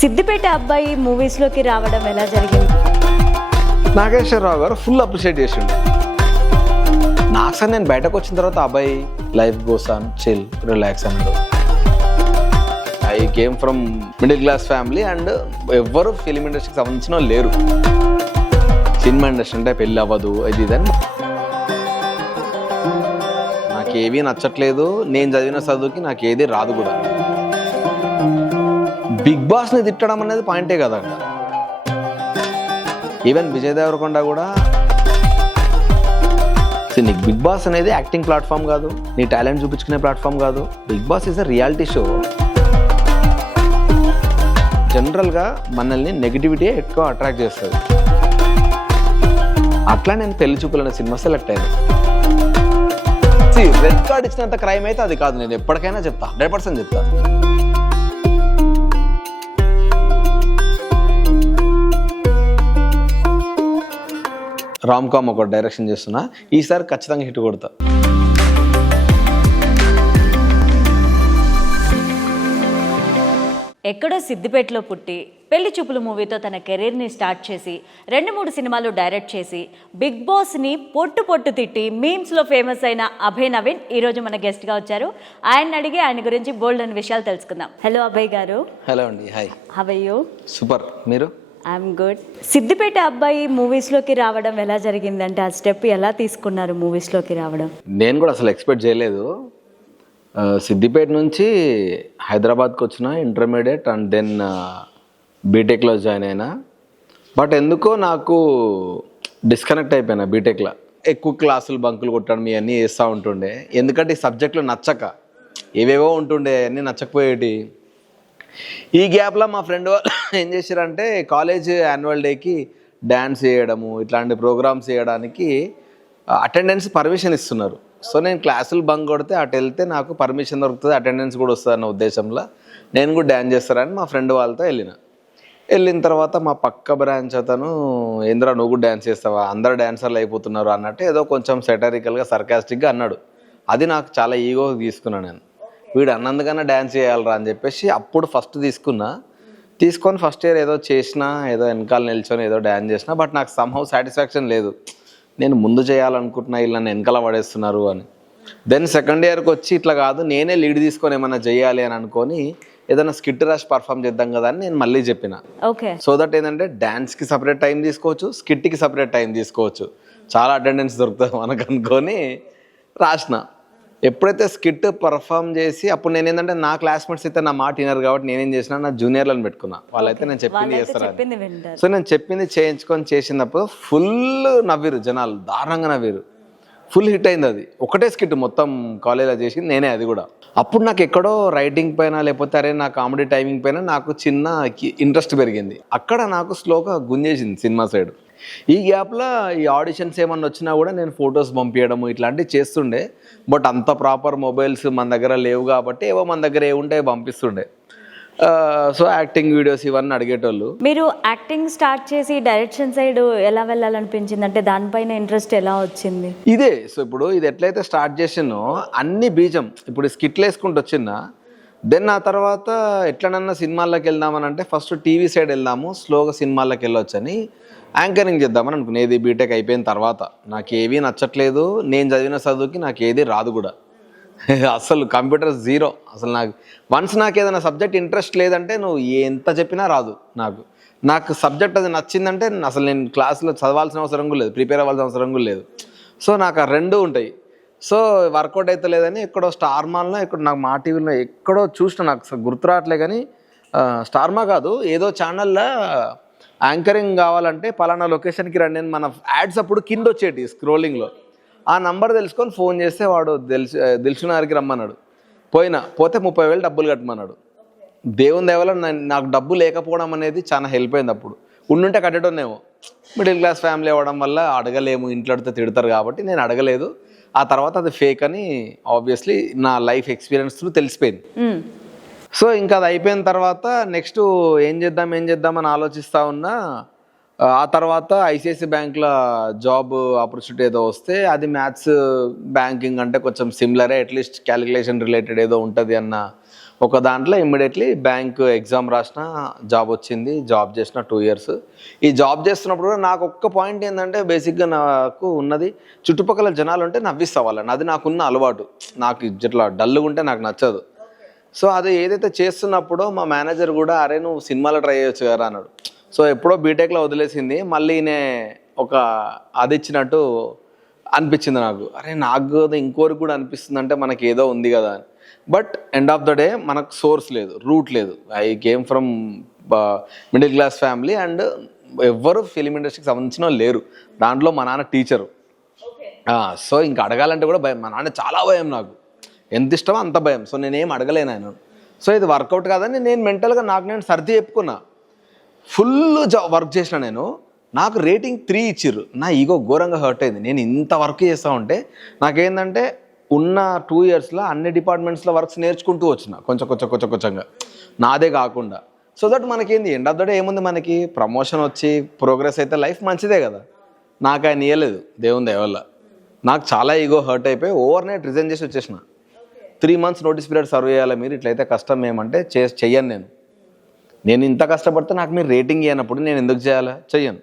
సిద్దిపేట అబ్బాయి మూవీస్లోకి రావడం ఎలా జరిగింది? నాగేశ్వరరావు గారు ఫుల్ అప్రిషియేట్ చేసిండు. నాకు సార్ నేను బయటకు వచ్చిన తర్వాత అబ్బాయి life goes on chill relax అన్నాడు. I came from middle class family and ఎవ్వరు ఫిలిం ఇండస్ట్రీకి సంబంధించిన వాళ్ళు లేరు. సినిమా ఇండస్ట్రీ అంటే పెళ్ళి అవ్వదు ఇది ఇదని నాకేమీ నచ్చట్లేదు. నేను చదివిన చదువుకి నాకు ఏది రాదు కూడా. బిగ్ బాస్ని తిట్టడం అనేది పాయింటే కదండి. ఈవెన్ విజయ్ దేవరకొండ కూడా నీకు బిగ్ బాస్ అనేది యాక్టింగ్ ప్లాట్ఫామ్ కాదు, నీ టాలెంట్ చూపించుకునే ప్లాట్ఫామ్ కాదు. Bigg Boss is a reality show. జనరల్గా మనల్ని నెగిటివిటీ ఎక్కువ అట్రాక్ట్ చేస్తుంది. అట్లా నేను పెళ్లి చూపులనే సినిమా సెలెక్ట్ అయ్యాను. రెడ్ కార్డ్ ఇచ్చినంత క్రైమ్ అయితే అది కాదు. నేను ఎప్పటికైనా చెప్తా, 100% చెప్తా. రామ్ కామ్ ఒక డైరెక్షన్ చేస్తున్నా, ఈసారి ఖచ్చితంగా హిట్ కొడతా. ఎక్కడో సిద్దిపేటలో పుట్టి పెళ్లి చూపులు మూవీతో తన కెరీర్ని స్టార్ట్ చేసి 2-3 సినిమాలు డైరెక్ట్ చేసి బిగ్ బాస్ని పొట్టు తిట్టి మీమ్స్లో ఫేమస్ అయిన అభయ్ నవీన్ ఈరోజు మన గెస్ట్గా వచ్చారు. ఆయన అడిగి ఆయన గురించి బోల్డ్ అనే విషయాలు తెలుసుకుందాం. హలో అభయ్ గారు. హలో అండి. Hi. How are you? Super. మీరు? I'm good. సిద్దిపేట అబ్బాయి మూవీస్లోకి రావడం ఎలా జరిగిందంటే ఆ స్టెప్ ఎలా తీసుకున్నారు మూవీస్లోకి రావడం? నేను కూడా అసలు ఎక్స్పెక్ట్ చేయలేదు. సిద్దిపేట నుంచి హైదరాబాద్కి వచ్చిన ఇంటర్మీడియట్ అండ్ దెన్ బీటెక్లో జాయిన్ అయినా. బట్ ఎందుకో నాకు డిస్కనెక్ట్ అయిపోయినా బీటెక్లో. ఎక్కువ క్లాసులు బంకులు కొట్టడం ఇవన్నీ చేస్తూ ఉంటుండే. ఎందుకంటే ఈ సబ్జెక్టులు నచ్చక ఏవేవో ఉంటుండే, అన్నీ నచ్చకపోయేటి. ఈ గ్యాప్లో మా ఫ్రెండ్ వాళ్ళు ఏం చేశారంటే కాలేజ్ యాన్యువల్ డేకి డ్యాన్స్ చేయడము ఇట్లాంటి ప్రోగ్రామ్స్ చేయడానికి అటెండెన్స్ పర్మిషన్ ఇస్తున్నారు. సో నేను క్లాసులు బంక్ కొడితే అటు వెళ్తే నాకు పర్మిషన్ దొరుకుతుంది, అటెండెన్స్ కూడా వస్తుంది అన్న ఉద్దేశంలో నేను కూడా డ్యాన్స్ చేస్తారని మా ఫ్రెండ్ వాళ్ళతో వెళ్ళిన తర్వాత మా పక్క బ్రాంచ్ అతను ఏంద్రా నువ్వు కూడా డ్యాన్స్ చేస్తావా, అందరు డ్యాన్సర్లు అయిపోతున్నారు అన్నట్టు ఏదో కొంచెం సెటరికల్గా సర్కాస్టిక్గా అన్నాడు. అది నాకు చాలా ఈగో తీసుకున్నాను. నేను వీడు అన్నందుకన్నా డ్యాన్స్ చేయాలరా అని చెప్పేసి అప్పుడు ఫస్ట్ తీసుకొని ఫస్ట్ ఇయర్ ఏదో చేసినా, ఏదో వెనకాల నిల్చొని ఏదో డ్యాన్స్ చేసినా. బట్ నాకు సమ్హౌ సాటిస్ఫాక్షన్ లేదు. నేను ముందు చేయాలనుకుంటున్నా, వీళ్ళు నన్ను వెనకాల పడేస్తున్నారు అని. దెన్ సెకండ్ ఇయర్కి వచ్చి ఇట్లా కాదు నేనే లీడ్ తీసుకొని ఏమన్నా చేయాలి అని అనుకొని ఏదైనా స్కిట్ రాసి పర్ఫామ్ చేద్దాం కదా అని నేను మళ్ళీ చెప్పిన. ఓకే. సో దట్ ఏంటంటే డ్యాన్స్కి సపరేట్ టైం తీసుకోవచ్చు, స్కిట్కి సపరేట్ టైం తీసుకోవచ్చు, చాలా అటెండెన్స్ దొరుకుతుంది మనకు అనుకొని రాసిన. ఎప్పుడైతే స్కిట్ పర్ఫామ్ చేసి అప్పుడు నేను ఏంటంటే నా క్లాస్మేట్స్ అయితే నా మాట వినరు కాబట్టి నేనేం చేసిన నా జూనియర్లను పెట్టుకున్నా. వాళ్ళైతే నేను చెప్పింది చేస్తారా. సో నేను చెప్పింది చేసినప్పుడు ఫుల్ నవ్విరు జనాలు, దారుణంగా నవ్విరు. ఫుల్ హిట్ అయింది. అది ఒకటే స్కిట్ మొత్తం కాలేజ్లో చేసింది నేనే. అది కూడా అప్పుడు నాకు ఎక్కడో రైటింగ్ పైన లేకపోతే అరే నా కామెడీ టైమింగ్ పైన నాకు చిన్న ఇంట్రెస్ట్ పెరిగింది. అక్కడ నాకు స్లోగా గుంజేసింది సినిమా సైడ్. ఈ గ్యాప్లో ఈ ఆడిషన్స్ ఏమన్నా వచ్చినా కూడా నేను ఫొటోస్ పంపించడము ఇట్లాంటివి చేస్తుండే. బట్ అంత ప్రాపర్ మొబైల్స్ మన దగ్గర లేవు కాబట్టి ఏవో మన దగ్గర ఏముంటే పంపిస్తుండే. సో యాక్టింగ్ వీడియోస్ ఇవన్నీ అడిగేటోళ్ళు. మీరు యాక్టింగ్ స్టార్ట్ చేసి డైరెక్షన్ సైడ్ ఎలా వెళ్ళాలనిపించింది, అంటే దానిపైన ఇంట్రెస్ట్ ఎలా వచ్చింది? ఇదే. సో ఇప్పుడు ఇది ఎట్లయితే స్టార్ట్ చేసినో అన్ని బీజం ఇప్పుడు స్కిట్లు వేసుకుంటూ వచ్చిందా. దెన్ ఆ తర్వాత ఎట్లనన్నా సినిమాల్లోకి వెళ్దామని అంటే ఫస్ట్ టీవీ సైడ్ వెళ్దాము, స్లోగా సినిమాల్లోకి వెళ్ళొచ్చని యాంకరింగ్ చేద్దామని అనుకునేది. బీటెక్ అయిపోయిన తర్వాత నాకు ఏవీ నచ్చట్లేదు, నేను చదివిన చదువుకి నాకు ఏది రాదు కూడా. అసలు కంప్యూటర్ జీరో. అసలు వన్స్ నాకు ఏదైనా సబ్జెక్ట్ ఇంట్రెస్ట్ లేదంటే నువ్వు ఎంత చెప్పినా రాదు. నాకు సబ్జెక్ట్ అది నచ్చిందంటే అసలు నేను క్లాస్లో చదవాల్సిన అవసరం కూడా లేదు, ప్రిపేర్ అవ్వాల్సిన అవసరం కూడా లేదు. సో నాకు ఆ రెండు ఉంటాయి. సో వర్కౌట్ అయితే లేదని ఎక్కడో స్టార్ మాల్లో ఇక్కడ నాకు మా టీవీలో ఎక్కడో చూసిన, నాకు గుర్తు రావట్లే కానీ స్టార్ మా కాదు ఏదో ఛానల్లో యాంకరింగ్ కావాలంటే పలానా లొకేషన్కి రండి అని మన యాడ్స్ అప్పుడు కింద వచ్చేటి స్క్రోలింగ్లో. ఆ నంబర్ తెలుసుకొని ఫోన్ చేస్తే వాడు దిల్సునార్కి రమ్మన్నాడు. పోతే 30,000 డబ్బులు కట్టమన్నాడు. దేవుని దేవల నాకు డబ్బు లేకపోవడం అనేది చాలా హెల్ప్ అయింది. అప్పుడు ఉండుంటే కట్టడమేమో. మిడిల్ క్లాస్ ఫ్యామిలీ అవ్వడం వల్ల అడగలేము, ఇంట్లో అడిగితే తిడతారు కాబట్టి నేను అడగలేదు. ఆ తర్వాత అది ఫేక్ అని ఆబ్వియస్లీ నా లైఫ్ ఎక్స్పీరియన్స్ త్రూ తెలిసిపోయింది. సో ఇంకా అది అయిపోయిన తర్వాత నెక్స్ట్ ఏం చేద్దాం అని ఆలోచిస్తూ ఉన్నా. ఆ తర్వాత ఐసిఐసి బ్యాంక్లో జాబ్ ఆపర్చునిటీ ఏదో వస్తే అది మ్యాథ్స్ బ్యాంకింగ్ అంటే కొంచెం సిమిలరే, అట్లీస్ట్ క్యాలిక్యులేషన్ రిలేటెడ్ ఏదో ఉంటుంది అన్న ఒక దాంట్లో ఇమ్మీడియట్లీ బ్యాంక్ ఎగ్జామ్ రాసిన, జాబ్ వచ్చింది, జాబ్ చేసిన 2 years. ఈ జాబ్ చేస్తున్నప్పుడు కూడా నాకు ఒక్క పాయింట్ ఏంటంటే బేసిక్గా నాకు ఉన్నది చుట్టుపక్కల జనాలు ఉంటే నవ్విస్తా వాళ్ళని, అది నాకున్న అలవాటు. నాకు ఇట్లా డల్గా ఉంటే నాకు నచ్చదు. సో అది ఏదైతే చేస్తున్నప్పుడో మా మేనేజర్ కూడా అరే నువ్వు సినిమాలో ట్రై చేయొచ్చు కదా అన్నాడు. సో ఎప్పుడో బీటెక్లో వదిలేసింది, మళ్ళీ ఒక అది ఇచ్చినట్టు అనిపించింది నాకు. అరే నాకు ఇంకోరికి కూడా అనిపిస్తుంది అంటే మనకి ఏదో ఉంది కదా అని. But end of the day మనకు సోర్స్ లేదు, రూట్ లేదు. I came from middle class family and ఎవ్వరు ఫిలిం ఇండస్ట్రీకి సంబంధించిన వాళ్ళు లేరు. దాంట్లో మా నాన్న టీచరు. సో ఇంకా అడగాలంటే కూడా భయం. మా నాన్న చాలా భయం, నాకు ఎంత ఇష్టమో అంత భయం. సో నేనేం అడగలేను ఆయన. సో ఇది వర్కౌట్ కాదని నేను మెంటల్గా నాకు నేను సర్ది చెప్పుకున్నా. ఫుల్ వర్క్ చేసిన నేను. నాకు రేటింగ్ 3 ఇచ్చిర్రు. నా ఈగో ఘోరంగా హర్ట్ అయింది. నేను ఇంత వర్క్ చేస్తూ ఉంటే నాకేంటంటే ఉన్న 2 yearsలో అన్ని డిపార్ట్మెంట్స్లో వర్క్స్ నేర్చుకుంటూ వచ్చిన కొంచెంగా నాదే కాకుండా. సో దట్ మనకేంది ఎండ్ ఆఫ్ ద డే ఏముంది, మనకి ప్రమోషన్ వచ్చి ప్రోగ్రెస్ అయితే లైఫ్ మంచిదే కదా. నాకు ఆయన ఇవ్వలేదు దేవుని దయ వల్ల. నాకు చాలా ఈగో హర్ట్ అయిపోయి ఓవర్ నైట్ రిజైన్ చేసి వచ్చేసిన. 3 months నోటీస్ పీరియడ్ సర్వ్ చేయాలి మీరు, ఇట్లయితే కష్టం ఏమంటే చెయ్యను. నేను ఇంత కష్టపడితే నాకు మీరు రేటింగ్ ఇవ్వనప్పుడు నేను ఎందుకు చేయాలా? చెయ్యను.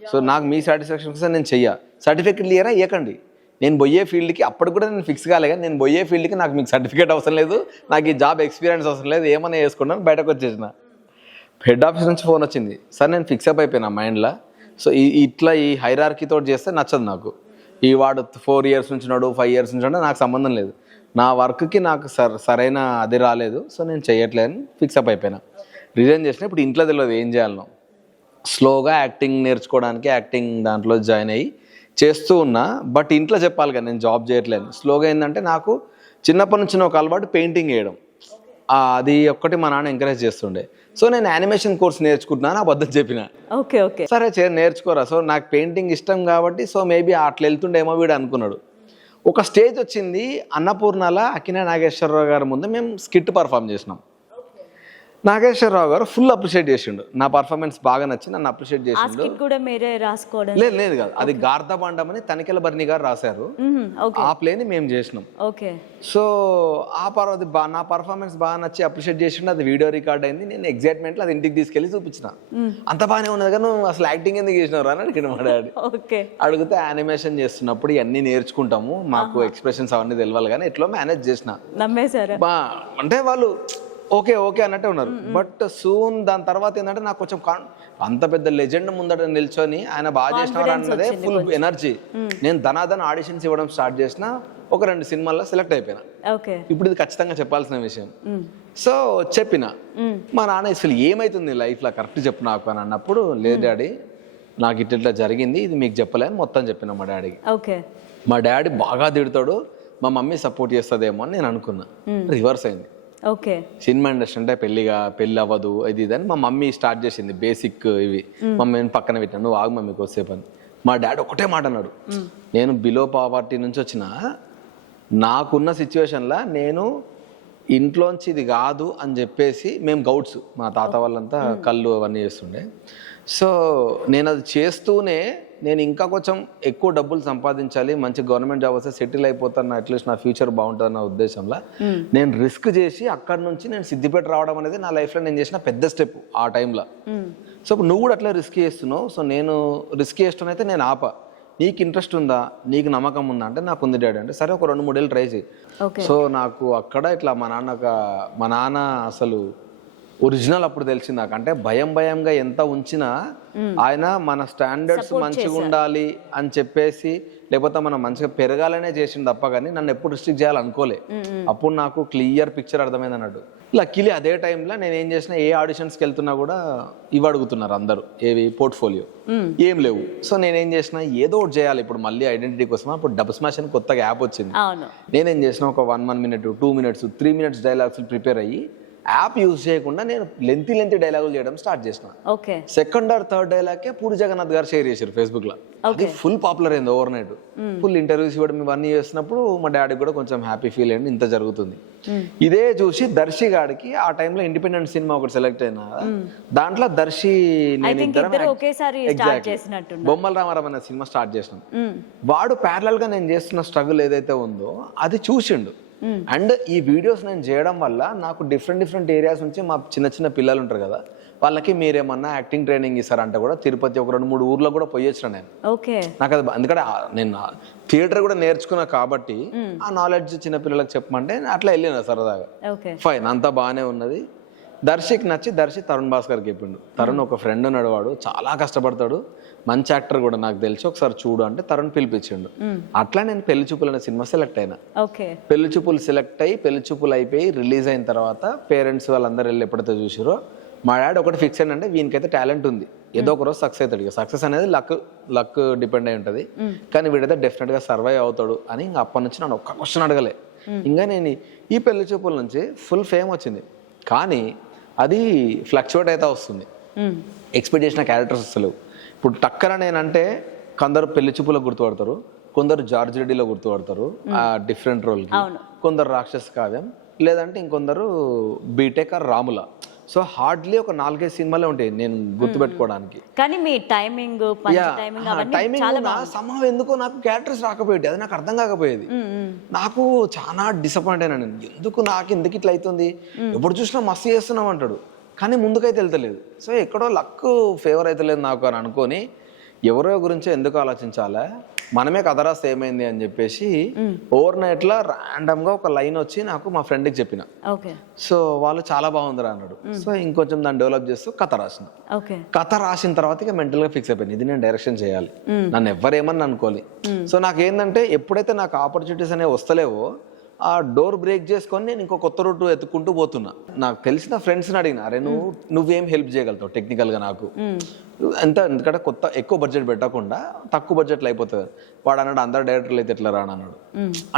సో నాకు మీ సాటిస్ఫాక్షన్ కోసం నేను చెయ్య. సర్టిఫికెట్లు ఇయ్యరా? ఇవ్వకండి. నేను పోయే ఫీల్డ్కి అప్పుడు కూడా నేను ఫిక్స్ కాలే కానీ నేను పోయే ఫీల్డ్కి నాకు మీకు సర్టిఫికేట్ అవసరం లేదు, నాకు ఈ జాబ్ ఎక్స్పీరియన్స్ అవసరం లేదు, ఏమన్నా చేసుకున్నాను బయటకు వచ్చేసిన. హెడ్ ఆఫీస్ నుంచి ఫోన్ వచ్చింది, సార్ నేను ఫిక్సప్ అయిపోయినా మైండ్లో. సో ఇట్లా ఈ హైరార్కీతో చేస్తే నచ్చదు నాకు. ఈ వాడు 4 years నుంచి ఉన్నాడు, 5 years నుంచి ఉన్నాడు, నాకు సంబంధం లేదు. నా వర్క్కి నాకు సరైన అది రాలేదు. సో నేను చేయట్లేదని ఫిక్సప్ అయిపోయినా, రిజైన్ చేసిన. ఇప్పుడు ఇంట్లో తెలియదు ఏం చేయాలనో. స్లోగా యాక్టింగ్ నేర్చుకోవడానికి యాక్టింగ్ దాంట్లో జాయిన్ అయ్యి చేస్తూ ఉన్నా. బట్ ఇంట్లో చెప్పాలి కదా నేను జాబ్ చేయట్లేదు. స్లోగా ఏంటంటే నాకు చిన్నప్పటి నుంచి ఒక అలవాటు పెయింటింగ్ వేయడం. అది ఒక్కటి మా నాన్న ఎంకరేజ్ చేస్తుండే. సో నేను యానిమేషన్ కోర్స్ నేర్చుకుంటున్నాను అబద్ధం చెప్పిన. ఓకే సరే నేర్చుకోరా. సో నాకు పెయింటింగ్ ఇష్టం కాబట్టి సో మేబీ అట్లా వెళ్తుండేమో వీడు అనుకున్నాడు. ఒక స్టేజ్ వచ్చింది అన్నపూర్ణల అక్కినే నాగేశ్వరరావు గారి ముందు మేము స్కిట్ పర్ఫామ్ చేసినాం. నాగేశ్వరరావు గారు ఫుల్ అప్రిషియేట్ చేసిండు, నా పర్ఫార్మెన్స్ బాగా నచ్చి నన్ను అప్రిషియేట్ చేసిండు. కూడా మీరే రాసుకోవడం? లేదు కాదు, అది గార్ధబాండం అని తనికెల బర్ని గారు రాశారు. ఆ ప్లేని మేము చేసినాం. సో నా పర్ఫార్మెన్స్ బాగా నచ్చి అప్రిషియేట్ చేసిండు. అది వీడియో రికార్డ్ అయింది. నేను ఎగ్జైట్మెంట్లో అది ఇంటికి తీసుకెళ్లి చూపించిన. అంత బాగానే ఉన్నది కానీ నువ్వు అసలు యాక్టింగ్ ఎందుకు చేసినావు అని అడిగిన మా డాడీ. అడిగితే యానిమేషన్ చేస్తున్నప్పుడు ఇవన్నీ నేర్చుకుంటాము, మాకు ఎక్స్ప్రెషన్స్ అవన్నీ తెలియాలి కానీ ఎట్లా మేనేజ్ చేసిన. అంటే వాళ్ళు ఓకే అన్నట్టే ఉన్నారు. బట్ సూన్ దాని తర్వాత ఏంటంటే నాకు కొంచెం అంత పెద్ద లెజెండ్ ముందట నిల్చొని ఆయన బాగా చేసినారు అన్నదే ఫుల్ ఎనర్జీ. నేను ధనాధన ఆడిషన్స్ ఇవ్వడం స్టార్ట్ చేసిన. ఒక 2 సినిమాల్లో సెలెక్ట్ అయిపోయినా. ఇప్పుడు ఇది ఖచ్చితంగా చెప్పాల్సిన విషయం. సో చెప్పిన మా నాన్న అసలు ఏమైతుంది లైఫ్లో కరెక్ట్ చెప్పు నాకు అని అన్నప్పుడు, లేదు డాడీ నాకు ఇట్లా జరిగింది, ఇది మీకు చెప్పలేని మొత్తం చెప్పిన మా డాడీకి. మా డాడీ బాగా తిడతాడు, మా మమ్మీ సపోర్ట్ చేస్తుందేమో అని నేను అనుకున్నా. రివర్స్ అయింది. సినిమా ఇండస్ట్రీ అంటే పెళ్ళి అవ్వదు ఇది అని మా మమ్మీ స్టార్ట్ చేసింది బేసిక్ ఇవి. మమ్మీని పక్కన పెట్టాను, నువ్వు ఆగు మమ్మీ కొద్దిసేపు అని. మా డాడీ ఒకటే మాట అన్నాడు, నేను బిలో పావర్టీ నుంచి వచ్చిన, నాకున్న సిచ్యువేషన్లో నేను ఇంట్లోంచి ఇది కాదు అని చెప్పేసి, మేము గౌడ్స్, మా తాత వాళ్ళంతా కళ్ళు అవన్నీ చేస్తుండే. సో నేను అది చేస్తూనే నేను ఇంకా కొంచెం ఎక్కువ డబ్బులు సంపాదించాలి, మంచి గవర్నమెంట్ జాబ్ వస్తే సెటిల్ అయిపోతాను, అట్లీస్ట్ నా ఫ్యూచర్ బాగుంటుంది అన్న ఉద్దేశంలో నేను రిస్క్ చేసి అక్కడి నుంచి నేను సిద్దిపేట రావడం అనేది నా లైఫ్లో నేను చేసిన పెద్ద స్టెప్ ఆ టైంలో. సో నువ్వు కూడా అట్లా రిస్క్ చేస్తున్నావు. సో నేను రిస్క్ చేస్తున్నైతే నేను నీకు ఇంట్రెస్ట్ ఉందా, నీకు నమ్మకం ఉందా అంటే నాకు ఉంది డాడీ. అంటే సరే ఒక 2-3 ఏళ్ళు ట్రై చేయి. సో నాకు అక్కడ ఇట్లా మా నాన్న అసలు ఒరిజినల్ అప్పుడు తెలిసింది నాకు. అంటే భయంగా ఎంత ఉంచినా ఆయన మన స్టాండర్డ్స్ మంచిగా ఉండాలి అని చెప్పేసి, లేకపోతే మనం మంచిగా పెరగాలనే చేసింది తప్ప కానీ నన్ను ఎప్పుడు రిస్ట్రిక్ట్ చేయాలనుకోలే. అప్పుడు నాకు క్లియర్ పిక్చర్ అర్థమైంది అన్నట్టు. లక్కీలీ అదే టైంలో నేను ఏం చేసిన, ఏ ఆడిషన్స్కి వెళ్తున్నా కూడా ఇవి అడుగుతున్నారు అందరూ, ఏవి పోర్ట్ఫోలియో ఏం లేవు. సో నేనేం చేసిన, ఏదో ఒకటి చేయాలి ఇప్పుడు మళ్ళీ ఐడెంటిటీ కోసం. అప్పుడు డబ్ స్మాష్ అని కొత్తగా యాప్ వచ్చింది. నేనేం చేసిన, ఒక 1 minute 2 minutes 3 minutes dialogues prepare అయ్యి యాప్ యూజ్ చేయకుండా నేను లెంతీ డైలాగులు చేయడం స్టార్ట్ చేసిన. సెకండ్ ఆర్ థర్డ్ డైలాగ్కే పూరి జగన్నాథ్ గారు షేర్ చేశారు ఫేస్బుక్ లో. అది ఫుల్ పాపులర్ అయింది ఓవర్ నైట్. ఫుల్ ఇంటర్వ్యూస్ ఇవ్వడం ఇవన్నీ చేసినప్పుడు మా డాడీ కూడా కొంచెం హ్యాపీ ఫీల్ అయ్యింది, ఇంత జరుగుతుంది. ఇదే చూసి దర్శి గాడికి ఆ టైంలో ఇండిపెండెంట్ సినిమా ఒకటి సెలెక్ట్ అయినా, దాంట్లో దర్శి నేను బొమ్మల రామారావు అనే సినిమా స్టార్ట్ చేసినాం. వాడు ప్యారలల్ గా నేను చేస్తున్న స్ట్రగుల్ ఏదైతే ఉందో అది చూసిండు. అండ్ ఈ వీడియోస్ నేను చేయడం వల్ల నాకు డిఫరెంట్ ఏరియాస్ నుంచి మా చిన్న పిల్లలు ఉంటారు కదా, వాళ్ళకి మీరేమన్నా యాక్టింగ్ ట్రైనింగ్ ఇస్తారంటే కూడా తిరుపతి ఒక 2-3 ఊర్లో కూడా పోయొచ్చిన నేను. ఓకే. నాకు అది ఎందుకంటే నేను థియేటర్ కూడా నేర్చుకున్నా కాబట్టి ఆ నాలెడ్జ్ చిన్నపిల్లలకు చెప్పమంటే అట్లా వెళ్ళిన సరదాగా. ఫైన్, అంతా బాగానే ఉన్నది. దర్శికి నచ్చి తరుణ్ భాస్కర్కి చెప్పిండు. తరుణ్ ఒక ఫ్రెండ్ ఉన్నాడు, వాడు చాలా కష్టపడతాడు, మంచి యాక్టర్ కూడా నాకు తెలిసి, ఒకసారి చూడు అంటే తరుణ్ పిలిపించిండు. అట్లా నేను పెళ్లి చూపులు అనే సినిమా సెలెక్ట్ అయినా. పెళ్లి చూపులు సెలెక్ట్ అయ్యి పెళ్లి చూపులు అయిపోయి రిలీజ్ అయిన తర్వాత పేరెంట్స్ వాళ్ళందరూ వెళ్ళి ఎప్పుడైతే చూసిరో మా డాడీ ఒకటి ఫిక్స్ అయ్యంటే వీనికైతే టాలెంట్ ఉంది, ఏదో ఒక రోజు సక్సెస్ అవుతాడు. సక్సెస్ అనేది లక్ డిపెండ్ అయి ఉంటుంది, కానీ వీడైతే డెఫినెట్గా సర్వైవ్ అవుతాడు అని ఇంకా అప్పటి నుంచి నన్ను ఒక్క క్వశ్చన్ అడగలే. ఇంకా నేను ఈ పెళ్లి చూపుల నుంచి ఫుల్ ఫేమ్ వచ్చింది, కానీ అది ఫ్లక్చువేట్ అయితే వస్తుంది. ఎక్స్పెక్ట్ చేసిన క్యారెక్టర్స్ వస్తలేవు. ఇప్పుడు టక్కన నేనంటే కొందరు పెళ్లి చూపులో గుర్తుపడతారు, కొందరు జార్జ్ రెడ్డిలో గుర్తుపడతారు ఆ డిఫరెంట్ రోల్కి, కొందరు రాక్షస కావ్యం, లేదంటే ఇంకొందరు బీటెక్ ఆర్ రాముల. సో హార్డ్లీ ఒక 4-5 సినిమాలే ఉంటాయి నేను గుర్తుపెట్టుకోవడానికి. కానీ మీ టైమింగ్ సమయం ఎందుకో నాకు క్యారెక్టర్స్ రాకపోయేది, అది నాకు అర్థం కాకపోయేది. నాకు చాలా డిసప్పాయింట్ అయినా నేను, ఎందుకు ఇట్లా అవుతుంది, ఎప్పుడు చూసినా మస్తు చేస్తున్నాం అంటాడు కానీ ముందుకైతే వెళ్తలేదు. సో ఎక్కడో లక్ ఫేవర్ అవుతలేదు నాకు అని అనుకొని ఎవరో గురించో ఎందుకు ఆలోచించాలా, మనమే కథ రాస్తే ఏమైంది అని చెప్పేసి ఓవర్ నైట్ లా ర్యాండమ్ గా ఒక లైన్ వచ్చి నాకు మా ఫ్రెండ్కి చెప్పిన. సో వాళ్ళు చాలా బాగుందిరా అన్నాడు. సో ఇంకొంచెం దాన్ని డెవలప్ చేస్తూ కథ రాసిన. కథ రాసిన తర్వాత ఇక మెంటల్ గా ఫిక్స్ అయిపోయింది, ఇది నేను డైరెక్షన్ చేయాలి, నన్ను ఎవరేమని అనుకోవాలి. సో నాకేందంటే ఎప్పుడైతే నాకు ఆపర్చునిటీస్ అనేవి వస్తలేవో ఆ డోర్ బ్రేక్ చేసుకొని నేను ఇంకో కొత్త రూట్ ఎత్తుకుంటూ పోతున్నా. నాకు తెలిసిన ఫ్రెండ్స్ని అడిగిన, అరే నువ్వేం హెల్ప్ చేయగలుగుతావు టెక్నికల్గా నాకు ఎందుకంటే ఎక్కువ బడ్జెట్ పెట్టకుండా తక్కువ బడ్జెట్లో అయిపోతుంది. వాడు అన్నాడు అందరు డైరెక్టర్లు అయితే ఎట్లా రాని అన్నాడు.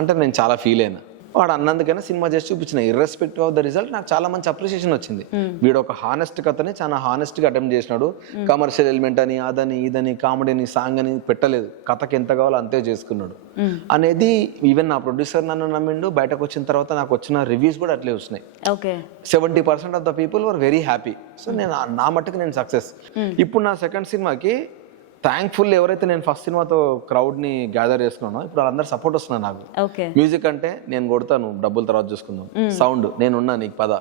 అంటే నేను చాలా ఫీల్ అయినా. వాడు అన్నందుకైనా సినిమా చేసి చూపించిన, ఇర్రెస్పెక్టివ్ ఆఫ్ ద రిజల్ట్ నాకు చాలా మంచి అప్రిసియేషన్ వచ్చింది. వీడు ఒక హానెస్ట్ కథని చాలా హానెస్ట్గా అటెంప్ట్ చేసినాడు. కమర్షియల్ ఎలిమెంట్ అని అదని ఇదని కామెడీని సాంగ్ అని పెట్టలేదు, కథకి ఎంత కావాలో అంతే చేసుకున్నాడు అనేది. ఈవెన్ నా ప్రొడ్యూసర్ నన్ను నమ్మిండు. బయటకు వచ్చిన తర్వాత నాకు వచ్చిన రివ్యూస్ కూడా అట్లే వచ్చినాయి. 70% of the people were very happy. So నేను నా మట్టుకు నేను సక్సెస్. ఇప్పుడు నా సెకండ్ సినిమాకి థ్యాంక్ఫుల్ ఎవరైతే నేను ఫస్ట్ సినిమాతో క్రౌడ్ ని గ్యాదర్ చేసుకున్నానో ఇప్పుడు వాళ్ళందరూ సపోర్ట్ వస్తున్నారు నాకు. మ్యూజిక్ అంటే నేను కొడతాను, డబ్బులు తర్వాత చూసుకుందాం, సౌండ్ నేనున్నా నీకు పద.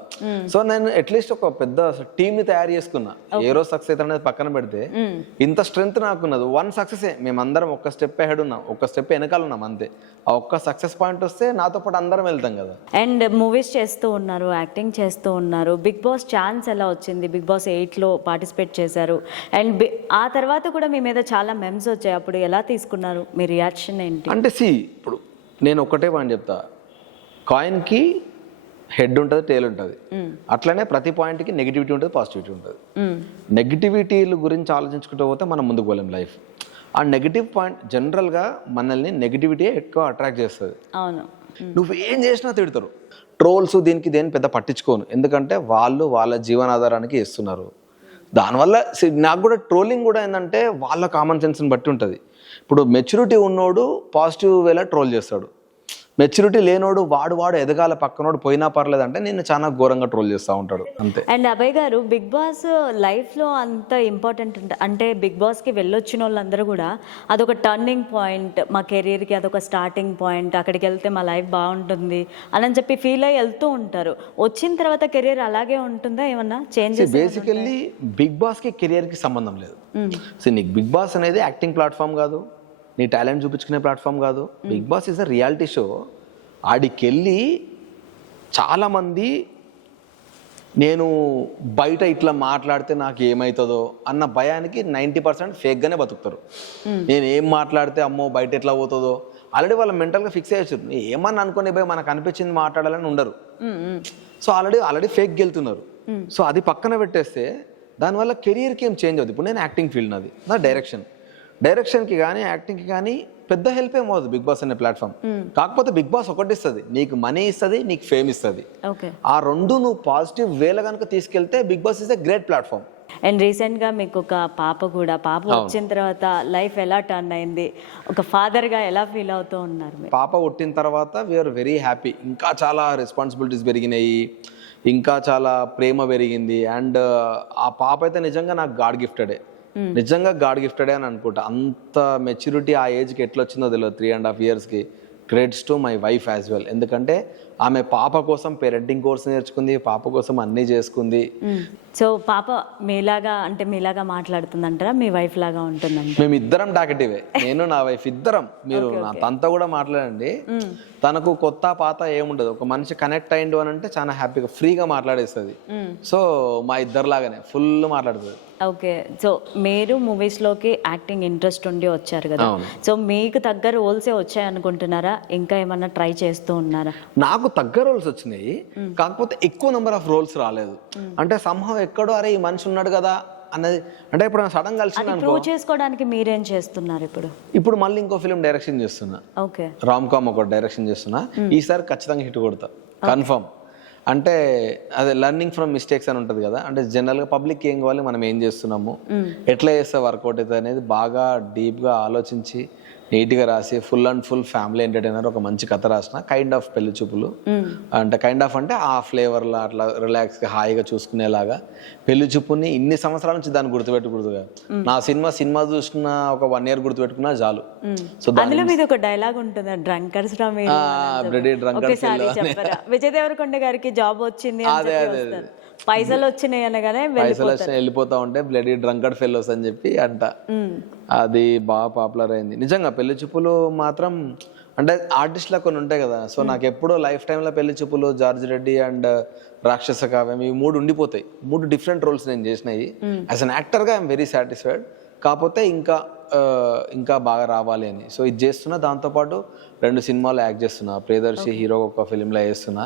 సో నేను అట్లీస్ట్ ఒక పెద్ద టీమ్ ని తయారు చేసుకున్నా. ఏ రోజు సక్సెస్ అయితే అనేది పక్కన పెడితే ఇంత స్ట్రెంత్ నాకున్నది వన్ సక్సెసే. మేమందరం ఒక్క స్టెప్ హెడ్ ఉన్నాం, ఒక్క స్టెప్ వెనకాల ఉన్నాం అంతే. ఆ ఒక్క సక్సెస్ పాయింట్ వస్తే నాతో పాటు అందరం వెళ్తాం కదా. అండ్ మూవీస్ చేస్తూ ఉన్నారు, యాక్టింగ్ చేస్తూ ఉన్నారు. బిగ్ బాస్ ఛాన్స్ ఎలా వచ్చింది? బిగ్ బాస్ 8లో పార్టిసిపేట్ చేశారు అండ్ ఆ తర్వాత కూడా మీ మీద చాలా మెమ్స్ వచ్చాయి. అప్పుడు ఎలా తీసుకున్నారు? మీ రియాక్షన్ ఏంటి? అంటే ఇప్పుడు నేను ఒకటే పాయింట్ చెప్తా, కాయిన్కి హెడ్ ఉంటుంది, టేల్ ఉంటుంది. అట్లనే ప్రతి పాయింట్కి నెగిటివిటీ ఉంటుంది, పాజిటివిటీ ఉంటుంది. నెగిటివిటీల గురించి ఆలోచించుకుంటూ పోతే మనం ముందుకు పోలేం లైఫ్. ఆ నెగిటివ్ పాయింట్ జనరల్గా మనల్ని నెగిటివిటీ ఎక్కువ అట్రాక్ట్ చేస్తుంది. అవును, నువ్వు ఏం చేసినా తిడతారు. ట్రోల్స్ దేనికి పెద్ద పట్టించుకోను, ఎందుకంటే వాళ్ళు వాళ్ళ జీవనాధారానికి ఇస్తున్నారు. దానివల్ల నాకు కూడా ట్రోలింగ్ కూడా ఏంటంటే వాళ్ళ కామన్ సెన్స్ని బట్టి ఉంటుంది. ఇప్పుడు మెచ్యూరిటీ ఉన్నోడు పాజిటివ్ వేలా ట్రోల్ చేస్తాడు, మెచ్యూరిటీ లేనోడు వాడు ఎదగాల పక్కనోడు పోయినా పర్లేదు అంటే నేను చాలా ఘోరంగా ట్రోల్ చేస్తూ ఉంటాడు అంతే. అండ్ అభయ్ గారు, బిగ్ బాస్ లైఫ్లో అంత ఇంపార్టెంట్ అంటే బిగ్ బాస్కి వెళ్ళొచ్చిన వాళ్ళందరూ కూడా అదొక టర్నింగ్ పాయింట్, మా కెరీర్కి అదొక స్టార్టింగ్ పాయింట్, అక్కడికి వెళ్తే మా లైఫ్ బాగుంటుంది అని చెప్పి ఫీల్ అయ్యి వెళ్తూ ఉంటారు. వచ్చిన తర్వాత కెరీర్ అలాగే ఉంటుందా, ఏమన్నా చేంజెస్? బేసికల్లీ బిగ్ బాస్కి కెరియర్కి సంబంధం లేదు. సో నీకు బిగ్ బాస్ అనేది యాక్టింగ్ ప్లాట్ఫామ్ కాదు, నీ టాలెంట్ చూపించుకునే ప్లాట్ఫామ్ కాదు. Bigg Boss is a reality show. ఆడికెళ్ళి చాలామంది నేను బయట ఇట్లా మాట్లాడితే నాకు ఏమవుతుందో అన్న భయానికి 90% ఫేక్గానే బతుకుతారు. నేను ఏం మాట్లాడితే అమ్మో బయట ఎట్లా పోతుందో ఆల్రెడీ వాళ్ళు మెంటల్గా ఫిక్స్ అయ్యొచ్చు. ఏమన్నా అనుకునే భయ మనకు అనిపించింది మాట్లాడాలని ఉండరు. సో ఆల్రెడీ ఫేక్ వెళ్తున్నారు. సో అది పక్కన పెట్టేస్తే దానివల్ల కెరియర్కి ఏం చేంజ్ అవుతుంది. ఇప్పుడు నేను యాక్టింగ్ ఫీల్డ్ నాది, నా డైరెక్షన్కి కానీ యాక్టింగ్కి కానీ పెద్ద హెల్ప్ ఏమవుతుంది బిగ్ బాస్ అనే ప్లాట్ఫామ్. కాకపోతే బిగ్ బాస్ ఒకటి ఇస్తుంది, నీకు మనీ ఇస్తుంది, నీకు ఫేమ్ ఇస్తుంది. ఆ రెండు నువ్వు పాజిటివ్ వేలో కనుక తీసుకెళ్తే Bigg Boss is a great platform. And రీసెంట్గా మీకు ఒక పాప వచ్చిన తర్వాత లైఫ్ ఎలా టర్న్ అయింది? ఒక ఫాదర్గా ఎలా ఫీల్ అవుతూ ఉన్నారు? పాప పుట్టిన తర్వాత వీఆర్ వెరీ హ్యాపీ. ఇంకా చాలా రెస్పాన్సిబిలిటీస్ పెరిగినాయి, ఇంకా చాలా ప్రేమ పెరిగింది. అండ్ ఆ పాప అయితే నిజంగా నాకు గాడ్ గిఫ్టెడే, నిజంగా గాడ్ గిఫ్టెడే అని అనుకుంటా. అంత మెచ్యూరిటీ ఆ ఏజ్కి ఎట్లా వచ్చిందో తెలియదు. 3.5 yearsకి. Credits to my wife as well. ఎందుకంటే ఆమె పాప కోసం పేరెంటింగ్ కోర్స్ నేర్చుకుంది, పాప కోసం అన్నీ చేసుకుంది. సో పాప మీలాగా మాట్లాడుతుందంటారా, మీ వైఫ్ లాగా ఉంటుందంట? మేము ఇద్దరం టాకెటివే, నేను నా వైఫ్ ఇద్దరం. మీరు నా తనతో కూడా మాట్లాడండి, తనకు కొత్త పాత ఏముండదు. ఒక మనిషి కనెక్ట్ అయ్యిండు అని అంటే చాలా హ్యాపీగా ఫ్రీగా మాట్లాడేస్తుంది. సో మా ఇద్దరులాగానే ఫుల్ మాట్లాడుతుంది. ఓకే. సో మీరు మూవీస్లోకి యాక్టింగ్ ఇంట్రెస్ట్ ఉండి వచ్చారు కదా, సో మీకు తగ్గ రోల్సే వచ్చాయి అనుకుంటున్నారా, ఇంకా ఏమన్నా ట్రై చేస్తూ ఉన్నారా? నాకు తగ్గ రోల్స్ వచ్చినాయి, కాకపోతే ఎక్కువ నెంబర్ ఆఫ్ రోల్స్ రాలేదు. అంటే సంభవం ఎక్కడో అరే ఈ మనిషి ఉన్నాడు కదా అన్నది. అంటే ఇప్పుడు సడన్ కలిసి ప్రూవ్ చేసుకోవడానికి మీరేం చేస్తున్నారు ఇప్పుడు? ఇప్పుడు మళ్ళీ ఇంకో ఫిలిం డైరెక్షన్ చేస్తున్నా. ఓకే. రామ్ కామ్ ఒకటి డైరెక్షన్ చేస్తున్నా. ఈసారి ఖచ్చితంగా హిట్ కొడతా, కన్ఫర్మ్. అంటే అదే లర్నింగ్ ఫ్రమ్ మిస్టేక్స్ అని ఉంటుంది కదా, అంటే జనరల్గా పబ్లిక్ ఏం కావాలి, మనం ఏం చేస్తున్నాము, ఎట్లా చేస్తే వర్కౌట్ అవుతుంది అనేది బాగా డీప్గా ఆలోచించి నీట్గా రాసి full and full family entertainer ఒక మంచి కథ రాసిన. కైండ్ ఆఫ్ పెళ్లి చూపులు అంటే కైండ్ ఆఫ్ అంటే ఆ ఫ్లేవర్లో అట్లా రిలాక్స్గా హాయిగా చూసుకునేలాగా పెళ్లి చూపుని ఇన్ని సంవత్సరాల నుంచి దాన్ని గుర్తుపెట్టుకుడుగా. నా సినిమా చూసిన ఒక 1 year గుర్తుపెట్టుకున్నా చాలు. సో అందులో మీద ఒక డైలాగ్ ఉంటుంది, డ్రంకర్స్ రా మీరు. విజయ్ దేవరకొండ గారికి జాబ్ వచ్చింది, పైసలు వచ్చినాయి అనగానే పైసలు వచ్చినాయి వెళ్ళిపోతా ఉంటే బ్లడీ డ్రంకర్డ్ ఫెలోస్ అని చెప్పి అంట. అది బాగా పాపులర్ అయింది నిజంగా. పెళ్లి చూపులు మాత్రం అంటే ఆర్టిస్ట్లా కొన్ని ఉంటాయి కదా, సో నాకు ఎప్పుడో లైఫ్ టైంలో పెళ్లి చూపులు, జార్జ్ రెడ్డి అండ్ రాక్షస కావ్యం, ఈ 3 ఉండిపోతాయి. 3 డిఫరెంట్ రోల్స్ నేను చేసినాయి. యాజ్ అన్ యాక్టర్గా ఐఎమ్ వెరీ సాటిస్ఫైడ్. కాకపోతే ఇంకా బాగా రావాలి అని సో ఇది చేస్తున్నా. దాంతోపాటు 2 సినిమాలు యాక్ట్ చేస్తున్నా. ప్రియదర్శి హీరో ఒక ఫిలింలో వేస్తున్నా.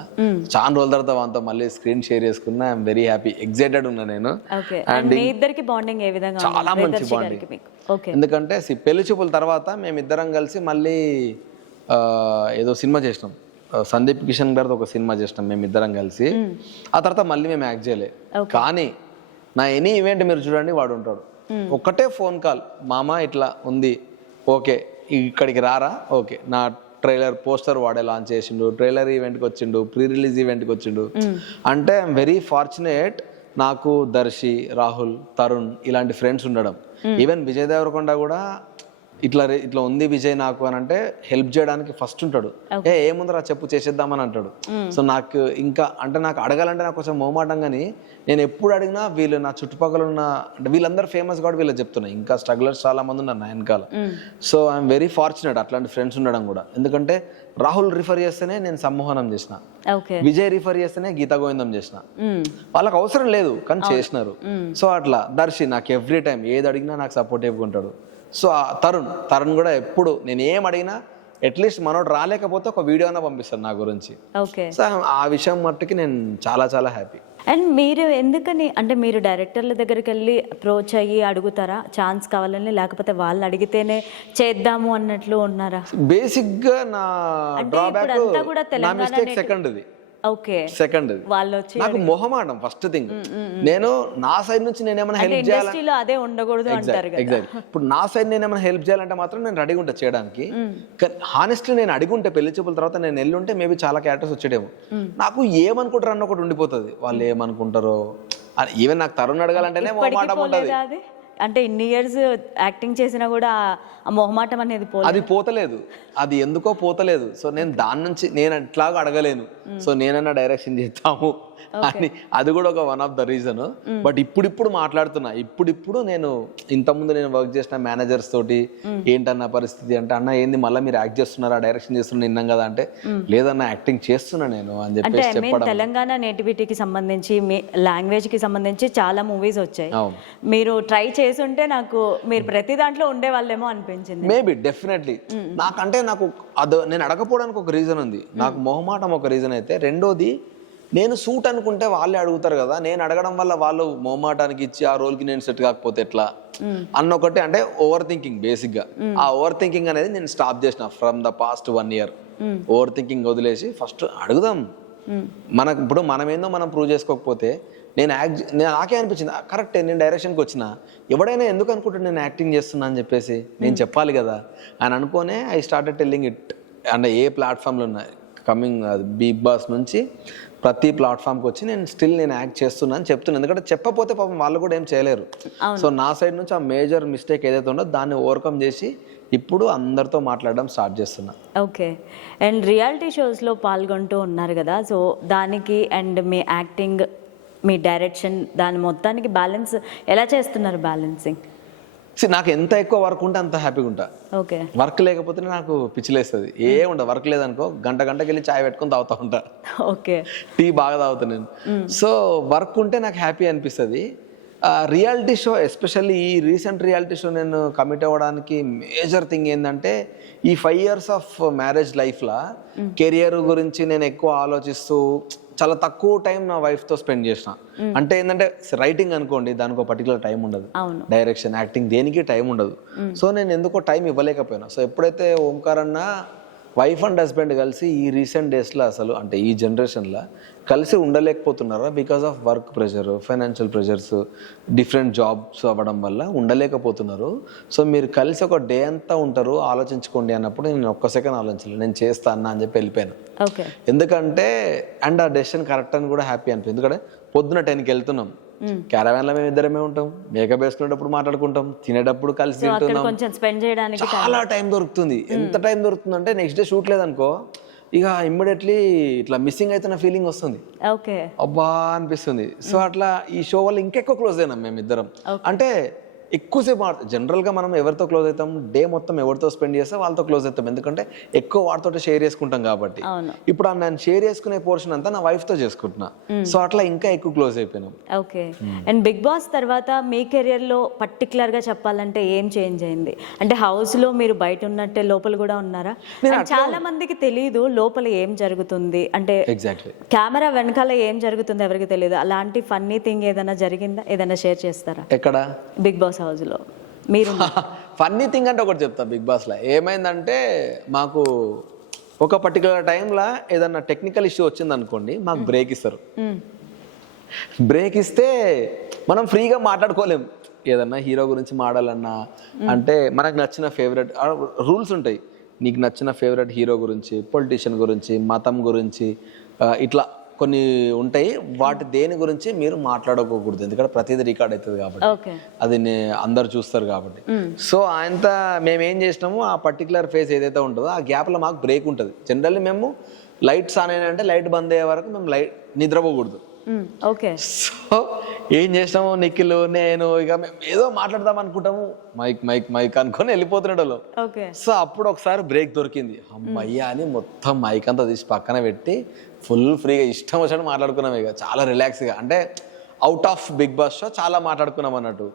చాలా రోజుల తర్వాత వాళ్ళతో మళ్ళీ స్క్రీన్ షేర్ చేసుకున్నా. ఐఎమ్ వెరీ హ్యాపీ, ఎక్సైటెడ్ ఉన్నా నేను. అండ్ మీ ఇద్దరికి బాండింగ్ ఏ విధంగా? చాలా మంచి బాండింగ్. ఎందుకంటే పెళ్లి చూపుల తర్వాత మేమిద్దరం కలిసి మళ్ళీ ఏదో సినిమా చేసినాం. సందీప్ కిషన్ గారితో ఒక సినిమా చేసినాం మేమిద్దరం కలిసి. ఆ తర్వాత మళ్ళీ మేము యాక్ట్ చేయలేదు. కానీ నా ఎనీ ఈవెంట్ మీరు చూడండి, వాడు ఉంటాడు. ఒక్కటే ఫోన్ కాల్, మామ ఇట్లా ఉంది, ఓకే ఇక్కడికి రారా, ఓకే. నా ట్రైలర్ పోస్టర్ వాడే లాంచ్ చేసిండు, ట్రైలర్ ఈవెంట్కి వచ్చిండు, ప్రీ రిలీజ్ ఈవెంట్కి వచ్చిండు. అంటే ఐఎమ్ వెరీ ఫార్చునేట్, నాకు దర్శి, రాహుల్, తరుణ్ ఇలాంటి ఫ్రెండ్స్ ఉండడం. ఈవెన్ విజయ్ దేవరకొండ కూడా ఇట్లా ఉంది విజయ్ నాకు అని అంటే హెల్ప్ చేయడానికి ఫస్ట్ ఉంటాడు. ఏముందిరా చెప్పు చేసేద్దామని అంటాడు. సో నాకు ఇంకా అంటే నాకు అడగాలంటే నాకు కొంచెం మొహమాటం, కానీ నేను ఎప్పుడు అడిగినా వీళ్ళు నా చుట్టుపక్కల ఉన్న అంటే వీళ్ళందరూ ఫేమస్ కూడా వీళ్ళు చెప్తున్నా. ఇంకా స్ట్రగ్లర్స్ చాలా మంది ఉన్నారు నా వెనకాల. సో ఐఎమ్ వెరీ ఫార్చునేట్ అట్లాంటి ఫ్రెండ్స్ ఉండడం కూడా. ఎందుకంటే రాహుల్ రిఫర్ చేస్తేనే నేను సమ్మోహనం చేసిన, విజయ్ రిఫర్ చేస్తేనే గీతా గోవిందం చేసిన. వాళ్ళకి అవసరం లేదు కానీ చేసినారు. సో అట్లా దర్శి నాకు ఎవ్రీ టైం ఏది అడిగినా నాకు సపోర్టివ్గా ఉంటాడు. సో తరుణ్ కూడా ఎప్పుడు నేను ఏం అడిగినా అట్లీస్ట్ మనోడు రాలేకపోతే ఒక వీడియో అయినా పంపిస్తాను నా గురించి. సో ఆ విషయం మట్టుకి నేను చాలా చాలా హ్యాపీ. అండ్ మీరు ఎందుకని అంటే మీరు డైరెక్టర్ల దగ్గరికి వెళ్ళి అప్రోచ్ అయ్యి అడుగుతారా ఛాన్స్ కావాలని, లేకపోతే వాళ్ళు అడిగితేనే చేద్దాము అన్నట్లు ఉన్నారా? బేసిక్గా నా డ్రాబ్యాక్, నా మిస్టేక్ సెకండ్ది. ఓకే. సెకండ్ నాకు మొహమాటం ఫస్ట్ థింగ్. నేను నా సైడ్ నుంచి నేనేమైనా హెల్ప్ చేయాలి, అదే ఉండకూడదు అంటారు కదా. ఎగ్జాక్ట్. ఇప్పుడు నా సైడ్ నేనేమైనా హెల్ప్ చేయాలంటే మాత్రం నేను రెడీగా ఉంటా చేయడానికి. హానెస్ట్లీ నేను అడిగుంటే పెళ్లి చూపుల తర్వాత నేను వెళ్ళుంటే మేబీ చాలా క్యారెక్టర్స్ వచ్చేడేమో. నాకు ఏమనుకుంటారు అన్న ఒకటి ఉండిపోతుంది, వాళ్ళు ఏమనుకుంటారో. ఈవెన్ నాకు తరుణ్ అడగాలంటేనే మొహమాటం ఉంటుంది. అంటే ఇన్ని ఇయర్స్ యాక్టింగ్ చేసినా కూడా ఆ మొహమాటం అనేది అది పోతలేదు, అది ఎందుకో పోతలేదు. సో నేను దాని నుంచి నేను ఎట్లాగో అడగలేను. సో నేనన్నా డైరెక్షన్ చేస్తాము అని అది కూడా ఒక one of the reason. But ఇప్పుడు మాట్లాడుతున్నా. ఇప్పుడు నేను ఇంతకుముందు నేను వర్క్ చేసిన మేనేజర్స్ తోటి ఏంటన్న పరిస్థితి అంటే, అన్న ఏంది మళ్ళీ మీరు యాక్ట్ చేస్తున్నారా, డైరెక్షన్ చేస్తున్నా విన్నాం కదా అంటే, లేదన్నా యాక్టింగ్ చేస్తున్నా నేను అని చెప్పేసి చెప్పడం. తెలంగాణ నేటివిటీకి సంబంధించి లాంగ్వేజ్ కి సంబంధించి చాలా మూవీస్ వచ్చాయి. మీరు ట్రై చేసి ఉంటే నాకు మీరు ప్రతి దాంట్లో ఉండే వాళ్ళేమో అనిపించింది. Maybe definitely. నాకు నేను అడగపోవడానికి ఒక రీజన్ ఉంది. నాకు మొహమాటం ఒక రీజన్ అయితే, రెండోది నేను సూట్ అనుకుంటే వాళ్ళే అడుగుతారు కదా, నేను అడగడం వల్ల వాళ్ళు మొహమాటానికి ఇచ్చి ఆ రోల్కి నేను సెట్ కాకపోతే ఎట్లా అన్న ఒకటి. అంటే ఓవర్ థింకింగ్ బేసిక్గా. ఆ ఓవర్ థింకింగ్ అనేది నేను స్టాప్ చేసిన from the past 1 year. Over thinking వదిలేసి ఫస్ట్ అడుగుదాం. ఇప్పుడు మనమేందో మనం ప్రూవ్ చేసుకోకపోతే నాకే అనిపించింది కరెక్టే, నేను డైరెక్షన్కి వచ్చిన ఎవడైనా ఎందుకు అనుకుంటాడు నేను యాక్టింగ్ చేస్తున్నా అని చెప్పేసి నేను చెప్పాలి కదా అని అనుకోనే ఐ స్టార్టెడ్ టెల్లింగ్ ఇట్. అంటే ఏ ప్లాట్ఫామ్లో ఉన్నాయి కమింగ్, బిగ్ బాస్ నుంచి ప్రతి ప్లాట్ఫామ్కి వచ్చి నేను యాక్ట్ చేస్తున్నాను అని చెప్తున్నాను. ఎందుకంటే చెప్పకపోతే పాపం వాళ్ళు కూడా ఏం చేయలేరు. సో నా సైడ్ నుంచి ఆ మేజర్ మిస్టేక్ ఏదైతే ఉందో దాన్ని ఓవర్కమ్ చేసి ఇప్పుడు అందరితో మాట్లాడడం స్టార్ట్ చేస్తున్నా. ఓకే. అండ్ రియాలిటీ షోస్లో పాల్గొంటూ ఉన్నారు కదా, సో దానికి and me acting, me direction, దాని మొత్తానికి బ్యాలెన్స్ ఎలా చేస్తున్నారు? బ్యాలెన్సింగ్ నాకు ఎంత ఎక్కువ వర్క్ ఉంటే అంత హ్యాపీగా ఉంటా. ఓకే. వర్క్ లేకపోతే నాకు పిచ్చిలేస్తుంది. ఉండదు వర్క్ లేదనుకో గంటకి వెళ్ళి చాయ్ పెట్టుకొని తాగుతూ ఉంటా. ఓకే. టీ బాగా తాగుతా నేను. సో వర్క్ ఉంటే నాకు హ్యాపీ అనిపిస్తుంది. రియాలిటీ షో ఎస్పెషల్లీ ఈ రీసెంట్ రియాలిటీ షో నేను కమిట్ అవ్వడానికి మేజర్ థింగ్ ఏంటంటే ఈ 5 years ఆఫ్ మ్యారేజ్ లైఫ్లో కెరియర్ గురించి నేను ఎక్కువ ఆలోచిస్తూ చాలా తక్కువ టైం నా వైఫ్తో స్పెండ్ చేసిన. అంటే ఏంటంటే రైటింగ్ అనుకోండి, దానికి ఒక పర్టికులర్ టైం ఉండదు, డైరెక్షన్, యాక్టింగ్ దేనికి టైం ఉండదు. సో నేను ఎందుకో టైం ఇవ్వలేకపోయినా. సో ఎప్పుడైతే ఓంకార్ అన్న వైఫ్ అండ్ హస్బెండ్ కలిసి ఈ రీసెంట్ డేస్లో అసలు అంటే ఈ జనరేషన్లో కలిసి ఉండలేకపోతున్నారా because of work pressure, financial pressures, different jobs అవ్వడం వల్ల ఉండలేకపోతున్నారు. సో మీరు కలిసి ఒక డే అంతా ఉంటారు, ఆలోచించుకోండి అన్నప్పుడు నేను ఒక్క సెకండ్ ఆలోచించలేదు, నేను చేస్తా అన్న అని చెప్పి వెళ్ళిపోయాను. ఎందుకంటే అండ్ ఆ డెసిషన్ కరెక్ట్ అని కూడా హ్యాపీ అనిపించింది. ఎందుకంటే పొద్దున 10కి వెళ్తున్నాం, క్యారవాన్లో మేము ఇద్దరమే ఉంటాం, మేకప్ వేసుకునేటప్పుడు మాట్లాడుకుంటాం, తినేటప్పుడు కలిసి తింటున్నాం, చాలా టైం దొరుకుతుంది. ఎంత టైం దొరుకుతుంది అంటే నెక్స్ట్ డే షూట్ లేదనుకో ఇక ఇమ్మీడియట్లీ ఇట్లా మిస్సింగ్ అవుతున్న ఫీలింగ్ వస్తుంది, అబ్బా అనిపిస్తుంది. సో అట్లా ఈ షో వల్ల ఇంకెక్కువ క్లోజ్ అయినాం మేమిద్దరం. అంటే ఎక్కువసేపు జనరల్గా మనం ఎవరితో క్లోజ్ అవుతాం, డే మొత్తం ఎవరితో స్పెండ్ చేస్తే వాళ్ళతో క్లోజ్ అవుతాం, ఎందుకంటే ఎక్కువ వాటితో షేర్ చేసుకుంటాం కాబట్టి. ఇప్పుడు నేను షేర్ చేసుకునే పోర్షన్ అంతా నా వైఫ్తో చేసుకుంటున్నా. సో అట్లా ఇంకా ఎక్కువ క్లోజ్ అయిపోయినాం. ఓకే. అండ్ బిగ్ బాస్ తర్వాత మీ కెరియర్లో పర్టికులర్గా చెప్పాలంటే ఏం చేంజ్ అయింది? అంటే హౌస్లో మీరు బయట ఉన్నట్టే లోపల కూడా ఉన్నారా? చాలా మందికి తెలియదు లోపల ఏం జరుగుతుంది, అంటే ఎగ్జాక్ట్లీ కెమెరా వెనకాల ఏం జరుగుతుంది ఎవరికి తెలియదు. అలాంటి ఫన్నీ థింగ్ ఏదైనా జరిగిందా? ఏదైనా షేర్ చేస్తారా? ఎక్కడ? బిగ్ బాస్ హౌస్లో మీరు. ఫన్నీ థింగ్ అంటే ఒకటి చెప్తా. బిగ్ బాస్లో ఏమైందంటే మాకు ఒక పర్టికులర్ టైంలో ఏదన్నా టెక్నికల్ ఇష్యూ వచ్చింది అనుకోండి, మాకు బ్రేక్ ఇస్తారు. బ్రేక్ ఇస్తే మనం ఫ్రీగా మాట్లాడుకోలేం. ఏదన్నా హీరో గురించి మాట్లాడాలన్నా అంటే మనకు నచ్చిన ఫేవరెట్ రూల్స్ ఉంటాయి. నీకు నచ్చిన ఫేవరెట్ హీరో గురించి, పొలిటీషియన్ గురించి, మతం గురించి, ఇట్లా కొన్ని ఉంటాయి. వాటి దేని గురించి మీరు మాట్లాడుకోకూడదు, ఎందుకంటే ప్రతిదీ రికార్డ్ అవుతుంది కాబట్టి, అది అందరు చూస్తారు కాబట్టి. సో ఆయనతో మేము ఏం చేసినాము, ఆ పర్టికులర్ ఫేజ్ ఏదైతే ఉంటుందో ఆ గ్యాప్లో మాకు బ్రేక్ ఉంటుంది. జనరల్లీ మేము లైట్స్ ఆన్ అయినంటే లైట్ బంద్ అయ్యే వరకు మేము నిద్రపోకూడదు. సో ఏం చేసినాము, నిఖిల్ నేను ఇక మేము ఏదో మాట్లాడదాం అనుకుంటాము, మైక్ మైక్ మైక్ అనుకొని వెళ్ళిపోతున్నాడు. సో అప్పుడు ఒకసారి బ్రేక్ దొరికింది, అమ్మయ్యా అని మొత్తం మైక్ అంతా తీసి పక్కన పెట్టి ఫుల్ ఫ్రీగా ఇష్టం వచ్చినట్టు మాట్లాడుకున్నాం. ఇక చాలా రిలాక్స్గా, అంటే out of Bigg Boss show చాలా మాట్లాడుకున్నాం అన్నట్టు.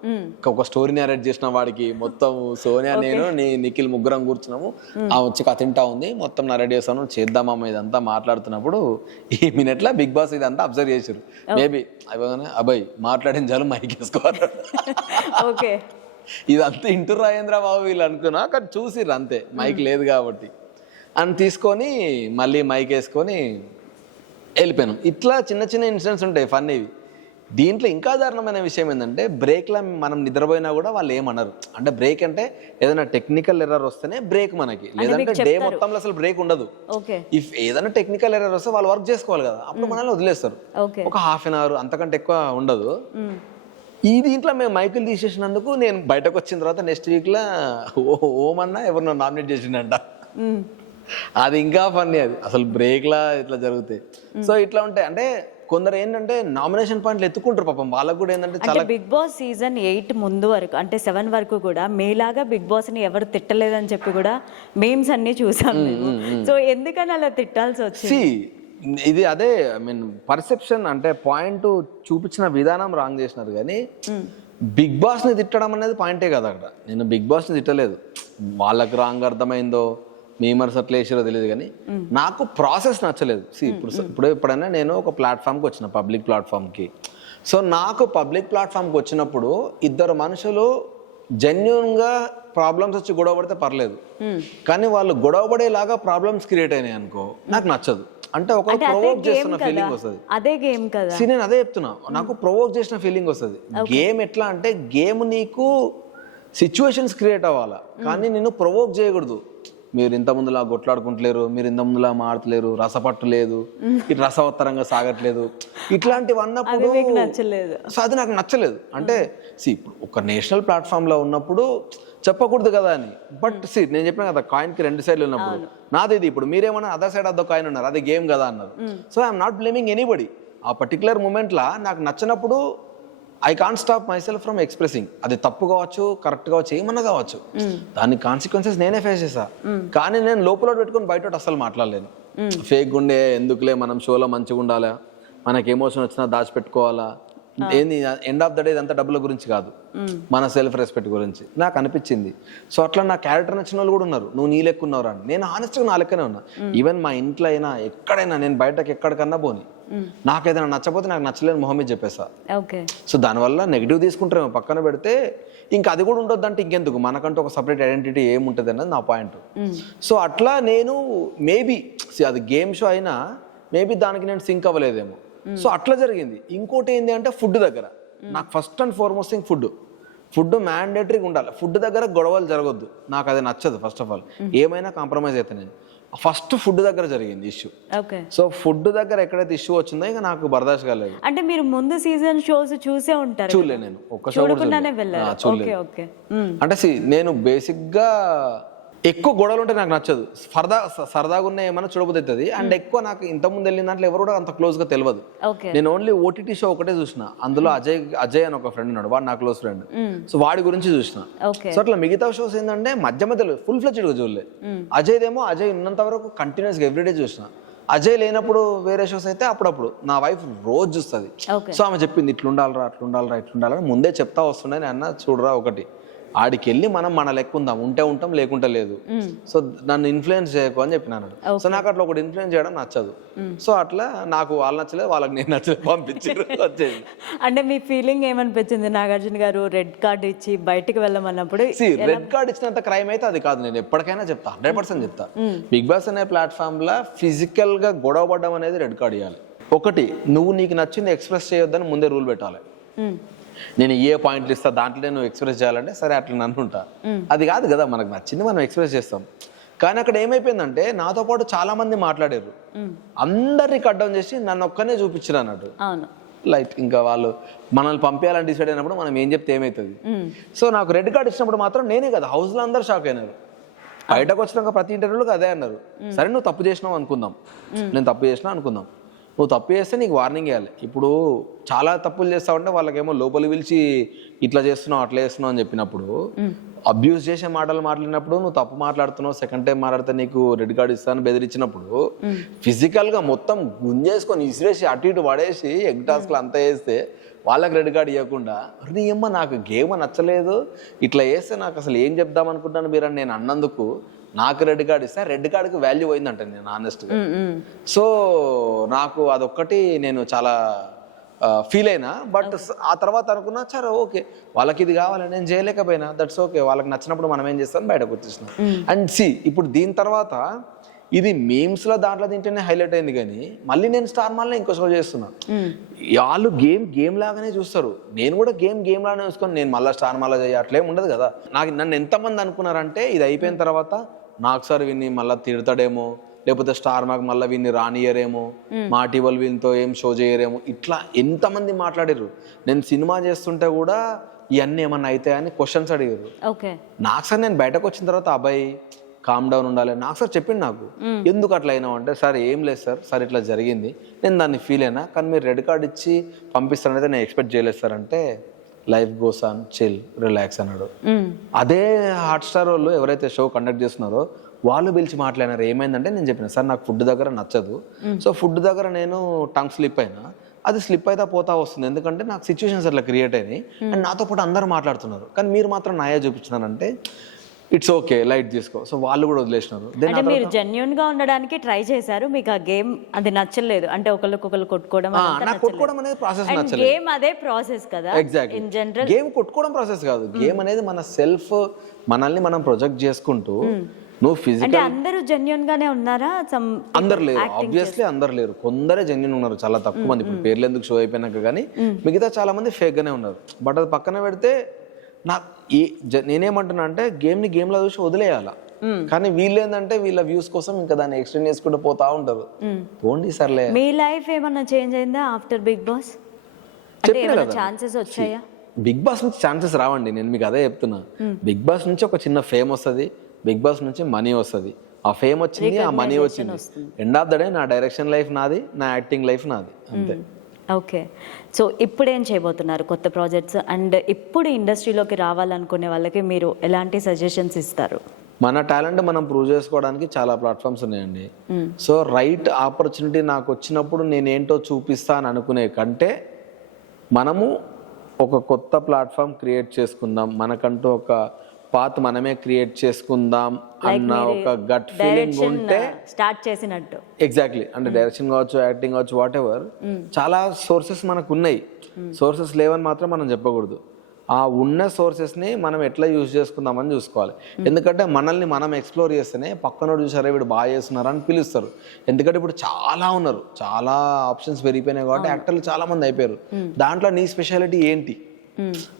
ఒక స్టోరీ నేరేట్ చేసిన వాడికి మొత్తం సోనియా, నేను, నిఖిల్ ముగ్గురం కూర్చున్నాము. ఆ వచ్చి కథ తింటా ఉంది, మొత్తం నరేట్ చేస్తాను, చేద్దామమ్మ ఇదంతా మాట్లాడుతున్నప్పుడు ఈ మినిట్లో బిగ్ బాస్ ఇదంతా అబ్జర్వ్ చేశారు. మేబీ అబ్బాయి మాట్లాడిన చాలు మైక్ వేసుకోవాలి, ఇదంతా ఇంటూ రాజేంద్ర బాబు వీళ్ళు అనుకున్నా, కానీ చూసిర్రు అంతే, మైక్ లేదు కాబట్టి అని తీసుకొని మళ్ళీ మైక్ వేసుకొని వెళ్ళిపోయాను. ఇట్లా చిన్న చిన్న ఇన్సిడెంట్స్ ఉంటాయి ఫన్నీవి. దీంట్లో ఇంకా దారుణమైన విషయం ఏంటంటే బ్రేక్లో మనం నిద్రపోయినా కూడా వాళ్ళు ఏమన్నారు. అంటే బ్రేక్ అంటే ఏదైనా టెక్నికల్ ఎర్రర్ వస్తేనే బ్రేక్ మనకి, లేదంటే డే మొత్తంలో అసలు బ్రేక్ ఉండదు. ఇఫ్ ఏదైనా టెక్నికల్ ఎర్రర్ వస్తే వాళ్ళు వర్క్ చేసుకోవాలి కదా, అప్పుడు మనల్ని వదిలేస్తారు. ఒక ½ an hour అంతకంటే ఎక్కువ ఉండదు. ఈ దీంట్లో మేము మైకులు తీసేసినందుకు నేను బయటకు వచ్చిన తర్వాత నెక్స్ట్ వీక్లో ఓమన్నా ఎవరినో నామినేట్ చేసిండంట. అది ఇంకా ఫన్నీ, అది అసలు బ్రేక్లా ఇట్లా జరుగుతాయి. సో ఇట్లా ఉంటాయి. అంటే కొందరు ఏంటంటే నామినేషన్ పాయింట్లు ఎత్తుకుంటారు పాపం, వాళ్ళకు కూడా ఏంటంటే చాలా. బిగ్ బాస్ సీజన్ 8 ముందు వరకు, అంటే 7 వరకు కూడా మీలాగా బిగ్ బాస్ ని ఎవరు తిట్టలేదని చెప్పి కూడా మేమ్స్ అన్ని చూసాం. సో ఎందుకని అలా తిట్టాల్సి వచ్చింది? ఇది అదే ఐ మీన్ పర్సెప్షన్, అంటే పాయింట్ చూపించిన విధానం రాంగ్ చేసినారు. కానీ బిగ్ బాస్ ని తిట్టడం అనేది పాయింటే కదా అక్కడ. నేను బిగ్ బాస్ ని తిట్టలేదు, వాళ్ళకి రాంగ్ అర్థమైందో మీమర్స్ అట్లా వేసారో తెలియదు, కానీ నాకు ప్రాసెస్ నచ్చలేదు. ఎప్పుడైనా నేను ఒక ప్లాట్ఫామ్కి వచ్చిన, పబ్లిక్ ప్లాట్ఫామ్కి. సో నాకు పబ్లిక్ ప్లాట్ఫామ్కి వచ్చినప్పుడు ఇద్దరు మనుషులు జెన్యున్గా ప్రాబ్లమ్స్ వచ్చి గొడవ పడితే పర్లేదు, కానీ వాళ్ళు గొడవ పడేలాగా ప్రాబ్లమ్స్ క్రియేట్ అయినాయి అనుకో, నాకు నచ్చదు. అంటే ఒకరు ప్రొవోక్ చేస్తున్న ఫీలింగ్ వస్తుంది. నేను అదే చెప్తున్నా, నాకు ప్రొవోక్ చేసిన ఫీలింగ్ వస్తుంది. గేమ్ ఎట్లా అంటే గేమ్ నీకు సిచ్యువేషన్స్ క్రియేట్ అవ్వాలా, కానీ నిన్ను ప్రొవోక్ చేయకూడదు. మీరు ఇంత ముందులా కొట్లాడుకుంటలేరు, మీరు ఇంత ముందులా మాడతలేరు, రసపట్టు లేదు, ఇటు రసవత్తరంగా సాగట్లేదు, ఇట్లాంటివి అన్నప్పుడు నచ్చలేదు. సో అది నాకు నచ్చలేదు. అంటే ఇప్పుడు ఒక నేషనల్ ప్లాట్ఫామ్లో ఉన్నప్పుడు చెప్పకూడదు కదా అని. బట్ నేను చెప్పిన కదా, కాయిన్కి 2 సైడ్లు ఉన్నప్పుడు నాది ఇది. ఇప్పుడు మీరేమన్నా other side of the coin ఉన్నారు, అది గేమ్ కదా అన్నారు. So I'm not blaming anybody. ఆ పర్టికులర్ మూమెంట్లో నాకు నచ్చినప్పుడు I can't stop my self from expressing. అది తప్పు కావచ్చు, కరెక్ట్ కావచ్చు, ఏమన్నా కావచ్చు, దాని కాన్సిక్వెన్సెస్ నేనే ఫేస్ చేసా. కానీ నేను లోపల పెట్టుకుని బయట అసలు మాట్లాడలేను. ఫేక్ గుండే ఎందుకులే, మనం షోలో మంచిగా ఉండాలా, మనకి ఎమోషన్ వచ్చినా దాచిపెట్టుకోవాలా, ఏంది ఎండ్ ఆఫ్ ద డే అంతా డబ్బుల గురించి కాదు, మన సెల్ఫ్ రెస్పెక్ట్ గురించి నాకు అనిపించింది. సో అట్లా నా క్యారెక్టర్ నచ్చిన వాళ్ళు కూడా ఉన్నారు, నువ్వు నీ లెక్క ఉన్నావు అని. నేను హానెస్ట్గా నా లెక్కనే ఉన్నా. ఈవెన్ మా ఇంట్లో అయినా ఎక్కడైనా, నేను బయటకి ఎక్కడికన్నా పోని, నాకు ఏదైనా నచ్చపోతే నాకు నచ్చలేని మొహం మీద చెప్పేసా. సో దానివల్ల నెగిటివ్ తీసుకుంటారేమో పక్కన పెడితే, ఇంకా అది కూడా ఉండొద్దు అంటే ఇంకెందుకు, మనకంటూ ఒక సపరేట్ ఐడెంటిటీ ఏముంటుంది అన్నది నా పాయింట్. సో అట్లా నేను మేబీ అది గేమ్ షో అయినా మేబీ దానికి నేను సింక్ అవ్వలేదేమో. సో అట్లా జరిగింది. ఇంకోటి ఏంటి అంటే ఫుడ్ దగ్గర నాకు first and foremost thing food మ్యాండేటరీగా ఉండాలి. ఫుడ్ దగ్గర గొడవలు జరగొద్దు, నాకు అది నచ్చదు. ఫస్ట్ ఆఫ్ ఆల్ ఏమైనా కాంప్రమైజ్ అయితే నేను ఫస్ట్ ఫుడ్ దగ్గర జరిగింది ఇష్యూ. సో ఫుడ్ దగ్గర ఎక్కడైతే ఇష్యూ వచ్చిందో ఇక నాకు బర్దాష్ కాలేదు. అంటే మీరు ముందు సీజన్ షోస్ చూసే ఉంటారు? చూడలే, నేను ఒక్క షో చూడలేదు. అంటే నేను బేసిక్ గా ఎక్కువ గొడవలు ఉంటే నాకు నచ్చదు. సరదాగా ఉన్న ఏమైనా చూడబోతుంది. అండ్ ఎక్కువ నాకు ఇంతకుముందు వెళ్ళిన దాంట్లో ఎవరు కూడా అంత క్లోజ్ గా తెలియదు. నేను ఓన్లీ ఓటీటీ షో ఒకటే చూసిన. అందులో అజయ్ అని ఒక ఫ్రెండ్ ఉన్నాడు, వాడు నా క్లోజ్ ఫ్రెండ్. సో వాడి గురించి చూసిన. సో అట్లా మిగతా షోస్ ఏంటంటే మధ్యలో ఫుల్ ఫ్లెడ్జ్డ్ గా చూడలే. అజయ్ ఉన్నంత వరకు కంటిన్యూస్ గా ఎవ్రీడే చూసిన. అజయ్ లేనప్పుడు వేరే షోస్ అయితే అప్పుడప్పుడు నా వైఫ్ రోజు చూస్తుంది. సో ఆమె చెప్పింది ఇట్లుండాలరా, ఇట్లుండాలని ముందే చెప్తా వస్తుండే. నేను అన్న చూడరా, ఒకటి ఆడికి వెళ్ళి మనం మన లెక్క ఉందాం, ఉంటే ఉంటాం లేకుంటే లేదు. సో నన్ను ఇన్ఫ్లుయెన్స్ చేయకు అని చెప్పినాను. సో నాకు అట్లా ఒకటి ఇన్ఫ్లుయెన్స్ చేయడం నచ్చదు. సో అట్లా నాకు వాళ్ళు నచ్చలేదు, వాళ్ళకి నేను నచ్చలేదు, పంపించారు వచ్చేది. అంటే మీ ఫీలింగ్ ఏమనిపించింది నాగార్జున గారు రెడ్ కార్డ్ ఇచ్చి బయటికి వెళ్ళమన్నప్పుడు? రెడ్ కార్డ్ ఇచ్చినంత క్రైమ్ అయితే అది కాదు. నేను ఎప్పటికైనా చెప్తా, 100% చెప్తా. బిగ్ బాస్ అనే ప్లాట్ఫామ్ లా ఫిజికల్ గా గొడవ పడడం అనేది రెడ్ కార్డ్ ఇవ్వాలి. ఒకటి, నువ్వు నీకు నచ్చింది ఎక్స్ప్రెస్ చేయొద్దని ముందే రూల్ పెట్టాలి. నేను ఏ పాయింట్లు ఇస్తా దాంట్లో నువ్వు ఎక్స్ప్రెస్ చేయాలంటే సరే అట్లా నన్ను ఉంటా. అది కాదు కదా, మనకు నచ్చింది మనం ఎక్స్ప్రెస్ చేస్తాం. కానీ అక్కడ ఏమైపోయిందంటే నాతో పాటు చాలా మంది మాట్లాడారు, అందరినీ కట్ డౌన్ చేసి నన్ను ఒక్కనే చూపించారు అన్నట్టు. లైట్ ఇంకా వాళ్ళు మనల్ని పంపించాలని డిసైడ్ అయినప్పుడు మనం ఏం చెప్తే ఏమవుతుంది. సో నాకు రెడ్ కార్డ్ ఇచ్చినప్పుడు మాత్రం నేనే కదా, హౌస్లో అందరు షాక్ అయినారు. బయటకు వచ్చినాక ప్రతి ఇంటర్వ్యూలో అదే అన్నారు. సరే నువ్వు తప్పు చేసినావు అనుకుందాం, నేను తప్పు చేసినా అనుకుందాం, నువ్వు తప్పు చేస్తే నీకు వార్నింగ్ ఇవ్వాలి. ఇప్పుడు చాలా తప్పులు చేస్తావంటే వాళ్ళకేమో లోపలి పిలిచి ఇట్లా చేస్తున్నావు అట్లా చేస్తున్నావు అని చెప్పినప్పుడు, అబ్యూస్ చేసే మాటలు మాట్లాడినప్పుడు నువ్వు తప్పు మాట్లాడుతున్నావు, సెకండ్ టైం మాట్లాడితే నీకు రెడ్ కార్డ్ ఇస్తాను బెదిరించినప్పుడు ఫిజికల్ గా మొత్తం గుంజేసుకొని ఇసిరేసి అటు ఇటు పడేసి ఎగ్ టాస్క్లు అంతా వేస్తే వాళ్ళకి రెడ్ కార్డ్ ఇవ్వకుండా, నీ అమ్మ నాకు గేమ్ నచ్చలేదు, ఇట్లా వేస్తే నాకు అసలు ఏం చెప్దాం అనుకుంటాను మీరు అని నేను అన్నందుకు నాకు రెడ్ కార్డ్ ఇస్తే రెడ్ కార్డుకి వాల్యూ పోయిందంట నేను ఆనెస్ట్గా. సో నాకు అదొక్కటి నేను చాలా ఫీల్ అయినా. బట్ ఆ తర్వాత అనుకున్నా సరే ఓకే, వాళ్ళకి ఇది కావాలి, నేను చేయలేకపోయినా దట్స్ ఓకే, వాళ్ళకి నచ్చినప్పుడు మనం ఏం చేస్తాం బయటకు వచ్చేసినాం. అండ్ ఇప్పుడు దీని తర్వాత ఇది మీమ్స్లో దాంట్లో తింటేనే హైలైట్ అయింది. కానీ మళ్ళీ నేను స్టార్ మాల్లో ఇంకో షో చేస్తున్నా. వాళ్ళు గేమ్ లాగానే చూస్తారు, నేను కూడా గేమ్ లాగానే చూసుకొని నేను మళ్ళీ స్టార్ మాల్లో చేయ అట్లేం ఉండదు కదా. నన్ను ఎంతమంది అనుకున్నారంటే ఇది అయిపోయిన తర్వాత నాకు సార్ విన్ని మళ్ళీ తిడతాడేమో, లేకపోతే స్టార్ మాకు మళ్ళీ వీన్ని రానియరేమో, మా టీవల్ వీళ్ళతో ఏం షో చేయరేమో, ఇట్లా ఎంతమంది మాట్లాడారు. నేను సినిమా చేస్తుంటే కూడా ఇవన్నీ ఏమన్నా అవుతాయని క్వశ్చన్స్ అడిగారు నాకు. సార్ నేను బయటకు వచ్చిన తర్వాత అబ్బాయి కామ్ డౌన్ ఉండాలి నాకు సార్ చెప్పింది. నాకు ఎందుకు అట్లా అయినావు అంటే, సార్ ఏం లేదు సార్ ఇట్లా జరిగింది, నేను దాన్ని ఫీల్ అయినా, కానీ మీరు రెడ్ కార్డ్ ఇచ్చి పంపిస్తారంటే నేను ఎక్స్పెక్ట్ చేయలేదు సార్ అంటే, life goes on, chill, relax అన్నాడు. అదే హాట్స్టార్ వాళ్ళు ఎవరైతే షో కండక్ట్ చేస్తున్నారో వాళ్ళు పిలిచి మాట్లాడినారు. ఏమైందంటే నేను చెప్పిన సార్ నాకు ఫుడ్ దగ్గర నచ్చదు, సో ఫుడ్ దగ్గర నేను టంగ్ స్లిప్ అయినా, అది స్లిప్ అయితే పోతా వస్తుంది, ఎందుకంటే నాకు సిచ్యువేషన్స్ అట్లా క్రియేట్ అయినాయి అండ్ నాతో పాటు అందరూ మాట్లాడుతున్నారు, కానీ మీరు మాత్రం నాయే చూపించినారంటే ఇట్స్ ఓకే లైట్ తీసుకో. సో వాళ్ళు కూడా వదిలేసినారు. అంటే మీరు జెన్యూన్ గా ఉండడానికి ట్రై చేశారు, మీకు ఆ గేమ్ అది నచ్చలేదు అంటే ఒకళ్ళు కొట్టుకోవడం. నాకు కొట్టుకోవడం అనేది ప్రాసెస్ నచ్చలేదు. గేమ్ అదే ప్రాసెస్ కదా. ఎగ్జాక్ట్లీ, ఇన్ జనరల్ గేమ్ కొట్టుకోవడం ప్రాసెస్ కాదు. గేమ్ అనేది మన సెల్ఫ్, మనల్ని మనం ప్రొజెక్ట్ చేసుకుంటూ నువ్వు ఫిజికల్. అంటే అందరూ జెన్యూన్ గానే ఉన్నారా? అందరు లేరు, ఆబ్వియస్లీ అందరు లేరు, కొందరే జెన్యూన్ ఉన్నారు, చాలా తక్కువ మంది. ఇప్పుడు పేర్లు ఎందుకు షో అయిపోయినాక కానీ మిగతా చాలా మంది ఫేక్ గానే ఉన్నారు. బట్ అది పక్కన పెడితే నేనేమంటున్నా అంటే గేమ్ని గేమ్లో చూసి వదిలేయాల. కానీ వీళ్ళు ఏంటంటే వీళ్ళ వ్యూస్ కోసం ఇంకా దాన్ని ఎక్స్టెండ్ చేసుకుంటూ పోతా ఉంటారు. పోండి సర్లే. మీ లైఫ్ ఏమన్నా చేంజ్ అయిందా ఆఫ్టర్ బిగ్ బాస్? అంటే ఏమైనా ఛాన్సెస్ వచ్చాయా? బిగ్ బాస్ నుంచి ఛాన్సెస్ రావండి, నేను మీకు అదే చెప్తున్నా. బిగ్ బాస్ నుంచి ఒక చిన్న ఫేమ్ వస్తుంది, బిగ్ బాస్ నుంచి మనీ వస్తుంది. ఆ ఫేమ్ వచ్చింది, ఆ మనీ వచ్చింది. ఎండ్ ఆఫ్ ద డే నా డైరెక్షన్ లైఫ్ నాది, నా యాక్టింగ్ లైఫ్ నాది, అంతే. ఓకే, సో ఇప్పుడు ఏం చేయబోతున్నారు కొత్త ప్రాజెక్ట్స్? అండ్ ఇప్పుడు ఇండస్ట్రీలోకి రావాలనుకునే వాళ్ళకి మీరు ఎలాంటి సజెషన్స్ ఇస్తారు? మన టాలెంట్ మనం ప్రూవ్ చేసుకోవడానికి చాలా ప్లాట్ఫామ్స్ ఉన్నాయండి. సో రైట్ ఆపర్చునిటీ నాకు వచ్చినప్పుడు నేనేంటో చూపిస్తా అని అనుకునే కంటే మనము ఒక కొత్త ప్లాట్ఫామ్ క్రియేట్ చేసుకుందాం, మనకంటూ ఒక పాత్ మనమే క్రియేట్ చేసుకుందాం అన్న ఒక గట్ ఫీలింగ్ ఉంటే స్టార్ట్ చేసినట్టు. ఎగ్జాక్ట్లీ, అంటే డైరెక్షన్ కావచ్చు, యాక్టింగ్ కావచ్చు, వాట్ ఎవర్, చాలా సోర్సెస్ మనకు ఉన్నాయి. సోర్సెస్ లేవని మాత్రం మనం చెప్పకూడదు. ఆ ఉన్న సోర్సెస్ని మనం ఎట్లా యూజ్ చేసుకుందామని చూసుకోవాలి. ఎందుకంటే మనల్ని మనం ఎక్స్ప్లోర్ చేస్తేనే పక్కనోడు చూసారా వీడు బాగా చేస్తున్నారు అని పిలుస్తారు. ఎందుకంటే ఇప్పుడు చాలా ఉన్నారు, చాలా ఆప్షన్స్ పెరిగిపోయినాయి కాబట్టి యాక్టర్లు చాలా మంది అయిపోయారు. దాంట్లో నీ స్పెషాలిటీ ఏంటి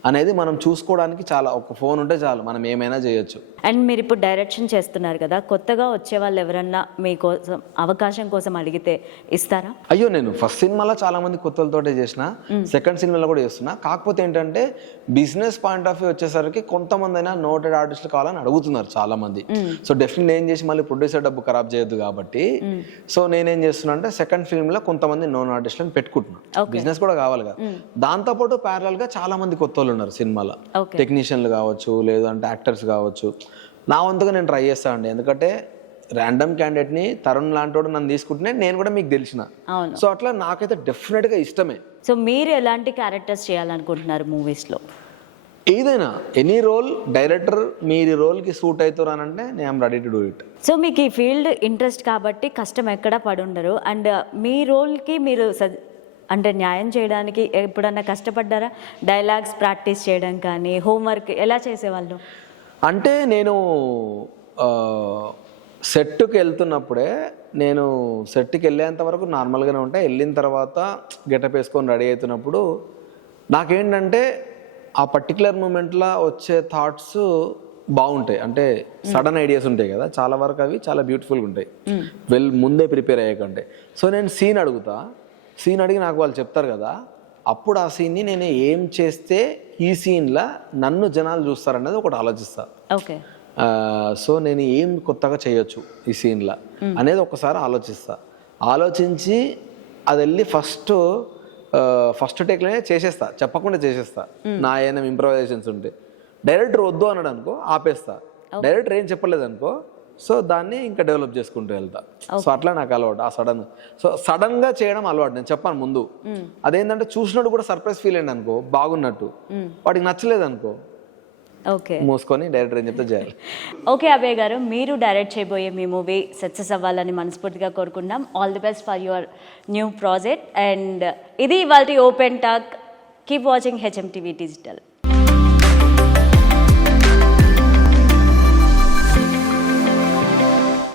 అనేది మనం చూసుకోవడానికి చాలా, ఒక ఫోన్ ఉంటే చాలు, మనం ఏమైనా చేయొచ్చు. అండ్ మీరు ఇప్పుడు డైరెక్షన్ చేస్తున్నారు కదా, కొత్తగా వచ్చే వాళ్ళు ఎవరన్నా మీకోసం అవకాశం కోసం అడిగితే ఇస్తారా? అయ్యో, నేను ఫస్ట్ సినిమాలో చాలా మంది కొత్తలతోటే చేసిన, సెకండ్ సినిమాలో కూడా చేస్తున్నా. కాకపోతే ఏంటంటే బిజినెస్ పాయింట్ ఆఫ్ వ్యూ వచ్చేసరికి కొంతమంది అయినా నోటెడ్ ఆర్టిస్టులు కావాలని అడుగుతున్నారు చాలా మంది. సో డెఫినెట్లీ నేను చేసి మళ్ళీ ప్రొడ్యూసర్ డబ్బు ఖరాబ్ చేయొద్దు కాబట్టి, సో నేనేం చేస్తున్నా అంటే సెకండ్ ఫిల్మ్ లో కొంతమంది నోన్ ఆర్టిస్టులను పెట్టుకుంటున్నాను. బిజినెస్ కూడా కావాలి కదా. దాంతోపాటు ప్యారలల్ గా చాలా మంది కొత్త వాళ్ళు ఉన్నారు సినిమాలో, టెక్నీషియన్లు కావచ్చు, లేదంటే యాక్టర్స్ కావచ్చు. నా వంతుగా నేను ట్రై చేస్తానండి, ఎందుకంటే ర్యాండమ్ క్యాండిడేట్ని తరుణ్ లాంటి నన్ను తీసుకుంటేనే నేను కూడా మీకు తెలిసిన. సో అట్లా నాకైతే డెఫినెట్గా ఇష్టమే. సో మీరు ఎలాంటి క్యారెక్టర్స్ చేయాలనుకుంటున్నారు మూవీస్లో? ఏదైనా ఎనీ రోల్, డైరెక్టర్ మీరు రోల్కి సూట్ అవుతారనంటే నేను I'm ready to do it. So మీకు ఈ ఫీల్డ్ ఇంట్రెస్ట్ కాబట్టి కష్టం ఎక్కడా పడి ఉండరు. అండ్ మీ రోల్కి మీరు అంటే న్యాయం చేయడానికి ఎప్పుడన్నా కష్టపడ్డారా? డైలాగ్స్ ప్రాక్టీస్ చేయడం కానీ, హోంవర్క్ ఎలా చేసేవాళ్ళు? అంటే నేను సెట్కి వెళ్తున్నప్పుడే, నేను సెట్కి వెళ్ళేంత వరకు నార్మల్గానే ఉంటాయి. వెళ్ళిన తర్వాత గెటప్ వేసుకొని రెడీ అవుతున్నప్పుడు నాకేంటంటే ఆ పర్టికులర్ మూమెంట్లో వచ్చే థాట్స్ బాగుంటాయి. అంటే సడన్ ఐడియాస్ ఉంటాయి కదా, చాలా వరకు అవి చాలా బ్యూటిఫుల్గా ఉంటాయి ముందే ప్రిపేర్ అయ్యాకంటే. సో నేను సీన్ అడుగుతా, సీన్ అడిగి నాకు వాళ్ళు చెప్తారు కదా, అప్పుడు ఆ సీన్ని నేను ఏం చేస్తే ఈ సీన్లో నన్ను జనాలు చూస్తారనేది ఒకటి ఆలోచిస్తా. ఓకే, సో నేను ఏం కొత్తగా చేయొచ్చు ఈ సీన్లో అనేది ఒకసారి ఆలోచించి అది వెళ్ళి ఫస్ట్ టేక్లోనే చేసేస్తా, చెప్పకుండా చేసేస్తా. నా ఏమైనా ఇంప్రవైజేషన్స్ ఉంటే డైరెక్టర్ వద్దు అన్నాడు అనుకో ఆపేస్తా, డైరెక్టర్ ఏం చెప్పలేదు అనుకో సో దాన్ని ఇంకా డెవలప్ చేసుకుంటూ వెళ్తా. సో అట్లా నాకు అలవాటు ఆ సడన్ గా చేయడం అలవాటు. నేను చెప్పాను ముందు, అదేంటంటే చూసినట్టు కూడా సర్ప్రైజ్ ఫీల్ అయ్యింది అనుకో, బాగున్నట్టు, వాడికి నచ్చలేదు అనుకో, ఓకే మూసుకొని డైరెక్టర్ ఏం చెప్తే చేయాలి. ఓకే అభయ్ గారు, మీరు డైరెక్ట్ చేయబోయే మీ మూవీ సక్సెస్ అవ్వాలని మనస్ఫూర్తిగా కోరుకుందాం. All the best for your new project. And ఇది ఇవాల్టి open talk. Keep watching HM TV digital.